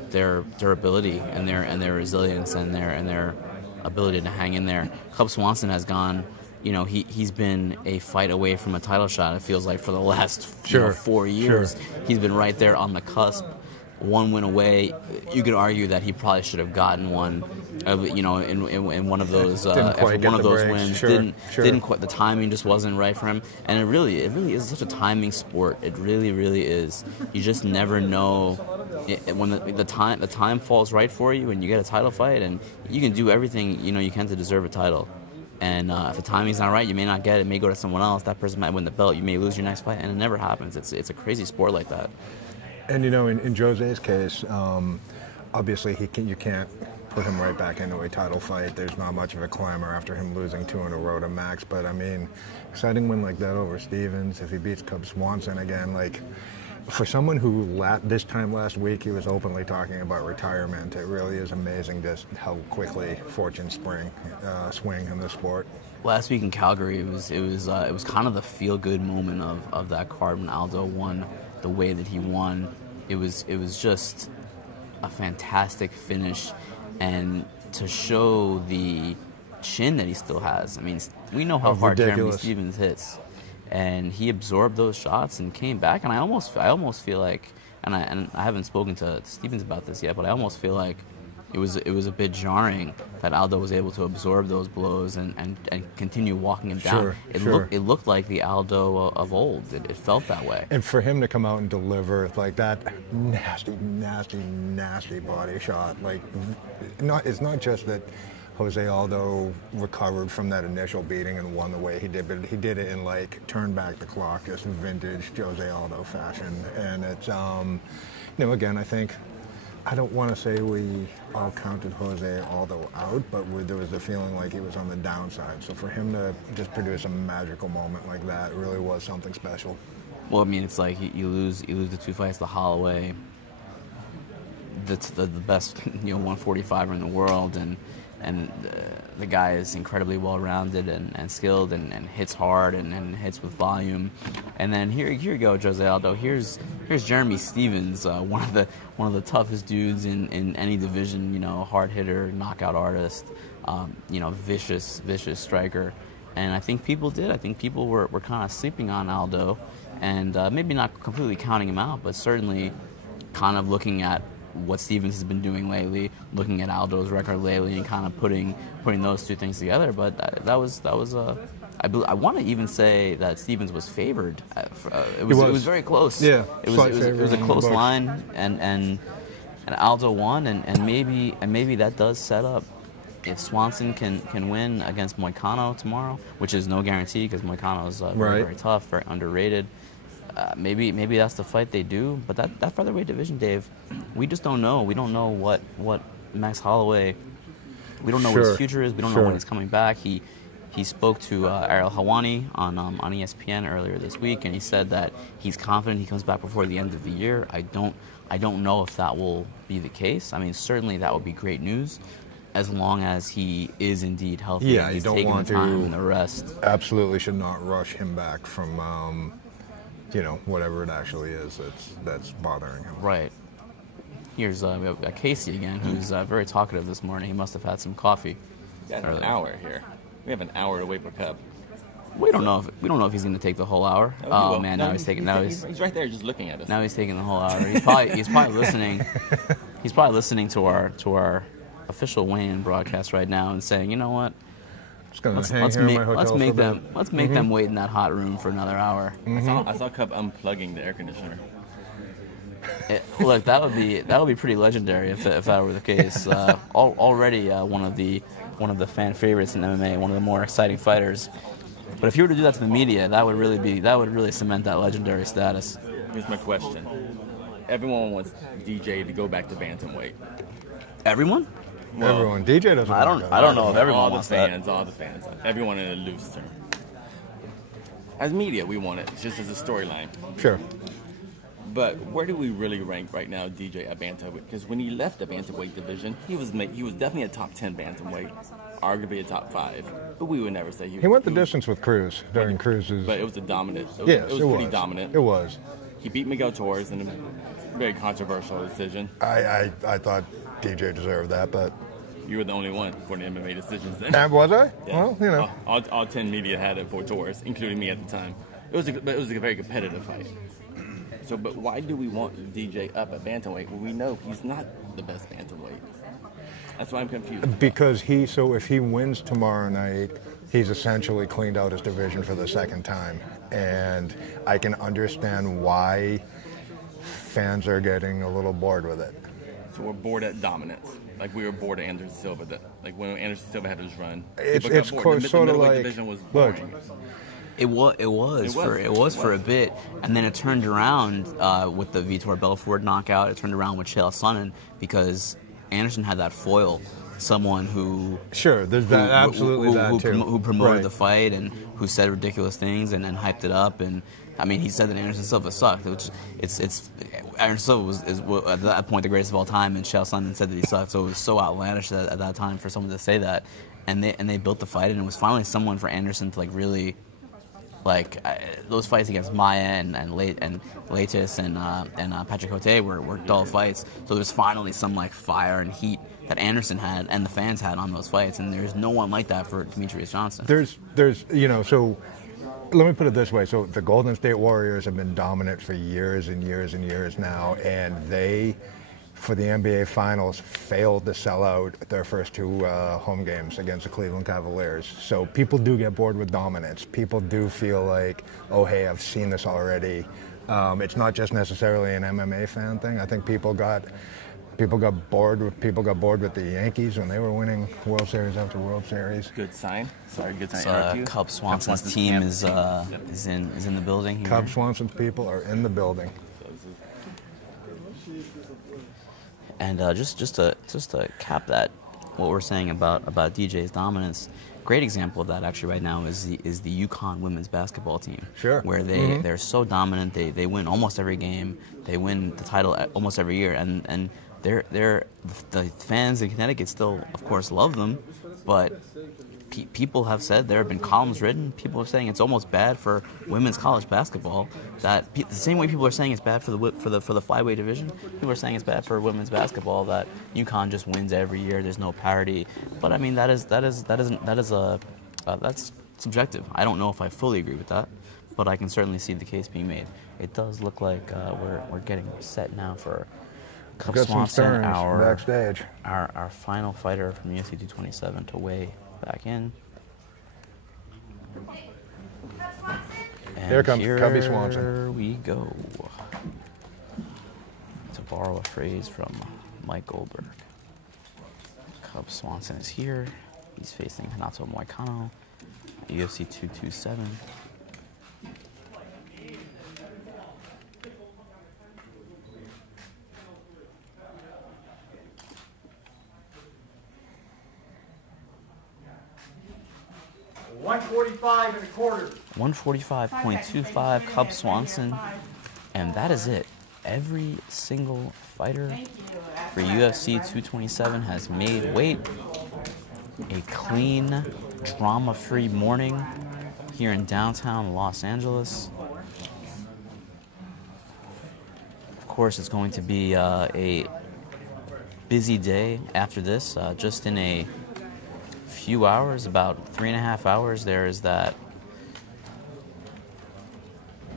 durability and their resilience and their ability to hang in there. Cub Swanson has gone. He's been a fight away from a title shot. It feels like for the last 4 years. Sure. He's been right there on the cusp. One win away. You could argue that he probably should have gotten one in one of those wins. Sure. Didn't quite, the timing just wasn't right for him. And it really is such a timing sport. It really is. You just never know when the time falls right for you and you get a title fight, and you can do everything you can to deserve a title. And if the timing's not right, you may not get it. It may go to someone else. That person might win the belt. You may lose your next fight, and it never happens. It's a crazy sport like that. And in Jose's case, obviously you can't put him right back into a title fight. There's not much of a clamor after him losing 2 in a row to Max. But I mean, exciting win like that over Stevens. If he beats Cub Swanson again, for someone who this time last week he was openly talking about retirement, it really is amazing just how quickly fortunes swing in this sport. Last week in Calgary, it was kind of the feel good moment of that card when Aldo won the way that he won. It was just a fantastic finish, and to show the chin that he still has. I mean, we know how hard Jeremy Stevens hits, and he absorbed those shots and came back. And I almost feel like, and I haven't spoken to Stevens about this yet, but I almost feel like it was a bit jarring that Aldo was able to absorb those blows and continue walking him down. It looked like the Aldo of old. It felt that way. And for him to come out and deliver that nasty body shot, it's not just that Jose Aldo recovered from that initial beating and won the way he did, but he did it in turn back the clock, just vintage Jose Aldo fashion. And it's again, I think, I don't want to say we all counted Jose Aldo out, but there was the feeling like he was on the downside. So for him to just produce a magical moment like that really was something special. Well, I mean, it's like you lose the 2 fights to Holloway. That's the best 145er in the world, and the guy is incredibly well-rounded and skilled and hits hard and hits with volume. And then here you go, Jose Aldo. Here's Jeremy Stevens, one of the toughest dudes in any division. Hard hitter, knockout artist, vicious striker. And I think people were kind of sleeping on Aldo, and maybe not completely counting him out, but certainly kind of looking at what Stevens has been doing lately, looking at Aldo's record lately, and kind of putting those two things together. But that was I want to even say that Stevens was favored. It was very close. Yeah, it was a close line, and Aldo won, and maybe that does set up. If Swanson can win against Moicano tomorrow, which is no guarantee because Moicano is very tough, very underrated. Maybe that's the fight they do, but that featherweight division, Dave, we just don't know. We don't know what Max Holloway. We don't know what his future is. We don't know when he's coming back. He spoke to Ariel Helwani on ESPN earlier this week, and he said that he's confident he comes back before the end of the year. I don't know if that will be the case. I mean, certainly that would be great news, as long as he is indeed healthy. Yeah, and he's you don't taking want the time to and the rest. Absolutely should not rush him back from whatever it actually is that's bothering him. Right. Here's Casey again, who's very talkative this morning. He must have had some coffee. We got an hour here. We have an hour to wait for Cub. We don't know if he's going to take the whole hour. Oh man, now he's taking. He's right there, just looking at us. Now he's taking the whole hour. He's probably listening. He's probably listening to our official weigh-in broadcast right now and saying, you know what? Let's make them wait in that hot room for another hour. Mm-hmm. I saw Cub unplugging the air conditioner. Look, that would be pretty legendary if that were the case. Already one of the fan favorites in MMA, one of the more exciting fighters. But if you were to do that to the media, that would really cement that legendary status. Here's my question: everyone wants DJ to go back to bantamweight. Everyone? Well, everyone. DJ doesn't. I don't know if everyone wants that. All the fans. Everyone in a loose term. As media, we want it just as a storyline. Sure. But where do we really rank right now, DJ, at bantamweight? Because when he left the bantamweight division, he was definitely a top 10 bantamweight, arguably a top 5. But we would never say he went the distance with Cruz during Cruz's. But it was a dominant. Yes, it was pretty dominant. It was. He beat Miguel Torres in a very controversial decision. I thought DJ deserved that, but you were the only one for the MMA decisions then. Was I? Yeah. Well, all 10 media had it for Torres, including me at the time. It was a very competitive fight. So, but why do we want DJ up at bantamweight when we know he's not the best bantamweight? That's why I'm confused. Because if he wins tomorrow night, he's essentially cleaned out his division for the second time. And I can understand why fans are getting a little bored with it. So we're bored at dominance. Like we were bored at Anderson Silva. When Anderson Silva had his run, It's the sort of like, division was look, boring. It was for a bit, and then it turned around with the Vitor Belfort knockout. It turned around with Chael Sonnen because Anderson had that foil, someone who there's that absolutely who promoted right. the fight and who said ridiculous things and hyped it up. And I mean, he said that Anderson Silva sucked, which Anderson Silva is at that point the greatest of all time, and Chael Sonnen said that he sucked. So it was so outlandish at that time for someone to say that, and they built the fight, and it was finally someone for Anderson to really. Those fights against Maya and Latis and Patrick Cote were dull fights. So there's finally some fire and heat that Anderson had and the fans had on those fights, and there's no one like that for Demetrius Johnson. There's so let me put it this way. So the Golden State Warriors have been dominant for years and years and years now, and they, for the NBA Finals, failed to sell out their first two home games against the Cleveland Cavaliers. So people do get bored with dominance. People do feel like, oh, hey, I've seen this already. It's not just necessarily an MMA fan thing. I think people got bored with the Yankees when they were winning World Series after World Series. Good sign. Sorry, good sign. Cub Swanson's team is in the building here. Cub Swanson's people are in the building. And just to cap that, what we're saying about DJ's dominance, great example of that actually right now is the UConn women's basketball team. Sure. Where they're so dominant, they win almost every game, they win the title almost every year, and the fans in Connecticut still, of course, love them, but people have said, there have been columns written, people are saying it's almost bad for women's college basketball. That the same way people are saying it's bad for the flyweight division, people are saying it's bad for women's basketball that UConn just wins every year. There's no parity. But I mean that's subjective. I don't know if I fully agree with that, but I can certainly see the case being made. It does look like we're getting set now for Cub Swanson, backstage. Our final fighter from UFC 227 to weigh back in. And here comes Cubby Swanson. Here we go. To borrow a phrase from Mike Goldberg. Cub Swanson is here. He's facing Renato Moicano, UFC 227. $145.25. 145.25 Cub Swanson, and that is it. Every single fighter for UFC 227 has made weight. A clean, drama-free morning here in downtown Los Angeles. Of course, it's going to be a busy day after this. Just in a few hours, about 3.5 hours, there is that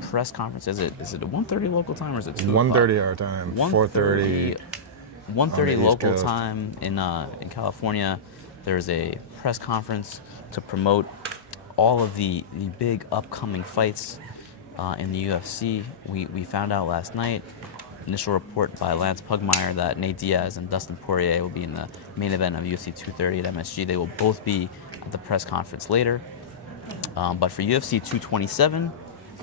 press conference. Is it at 1:30 local time or is it 2 o'clock? 1:30 our time. 4:30. 1:30 local time in California. There's a press conference to promote all of the big upcoming fights in the UFC. We found out last night, initial report by Lance Pugmire, that Nate Diaz and Dustin Poirier will be in the main event of UFC 230 at MSG. They will both be at the press conference later. But for UFC 227,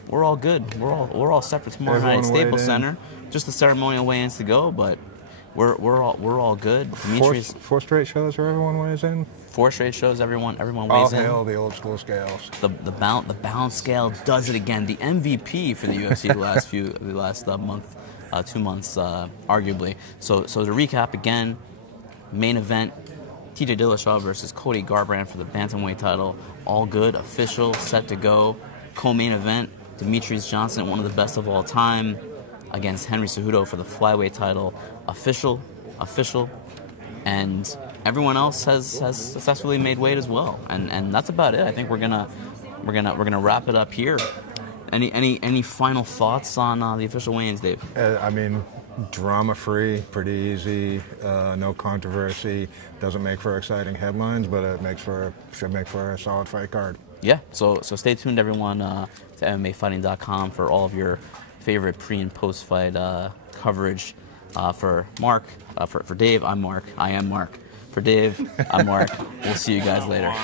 we're all good. We're all set for tomorrow night at Staples Center. Just the ceremonial weigh-ins to go, but we're all good. Demetrius, four straight shows where everyone weighs in. 4 straight shows. Everyone All weighs in. hail the old school scales. The balance scale does it again. The MVP for the UFC the last month, 2 months, arguably. So to recap again, main event, TJ Dillashaw versus Cody Garbrandt for the bantamweight title. All good, official, set to go. Co-main event, Demetrius Johnson, one of the best of all time, against Henry Cejudo for the flyweight title. Official, and everyone else has successfully made weight as well. And that's about it. I think we're gonna wrap it up here. Any final thoughts on the official weigh-ins, Dave? I mean, drama-free, pretty easy, no controversy. Doesn't make for exciting headlines, but it should make for a solid fight card. Yeah, so stay tuned, everyone, to MMAfighting.com for all of your favorite pre- and post-fight coverage. For Mark, for Dave, I'm Mark. I am Mark. For Dave, I'm Mark. We'll see you guys later.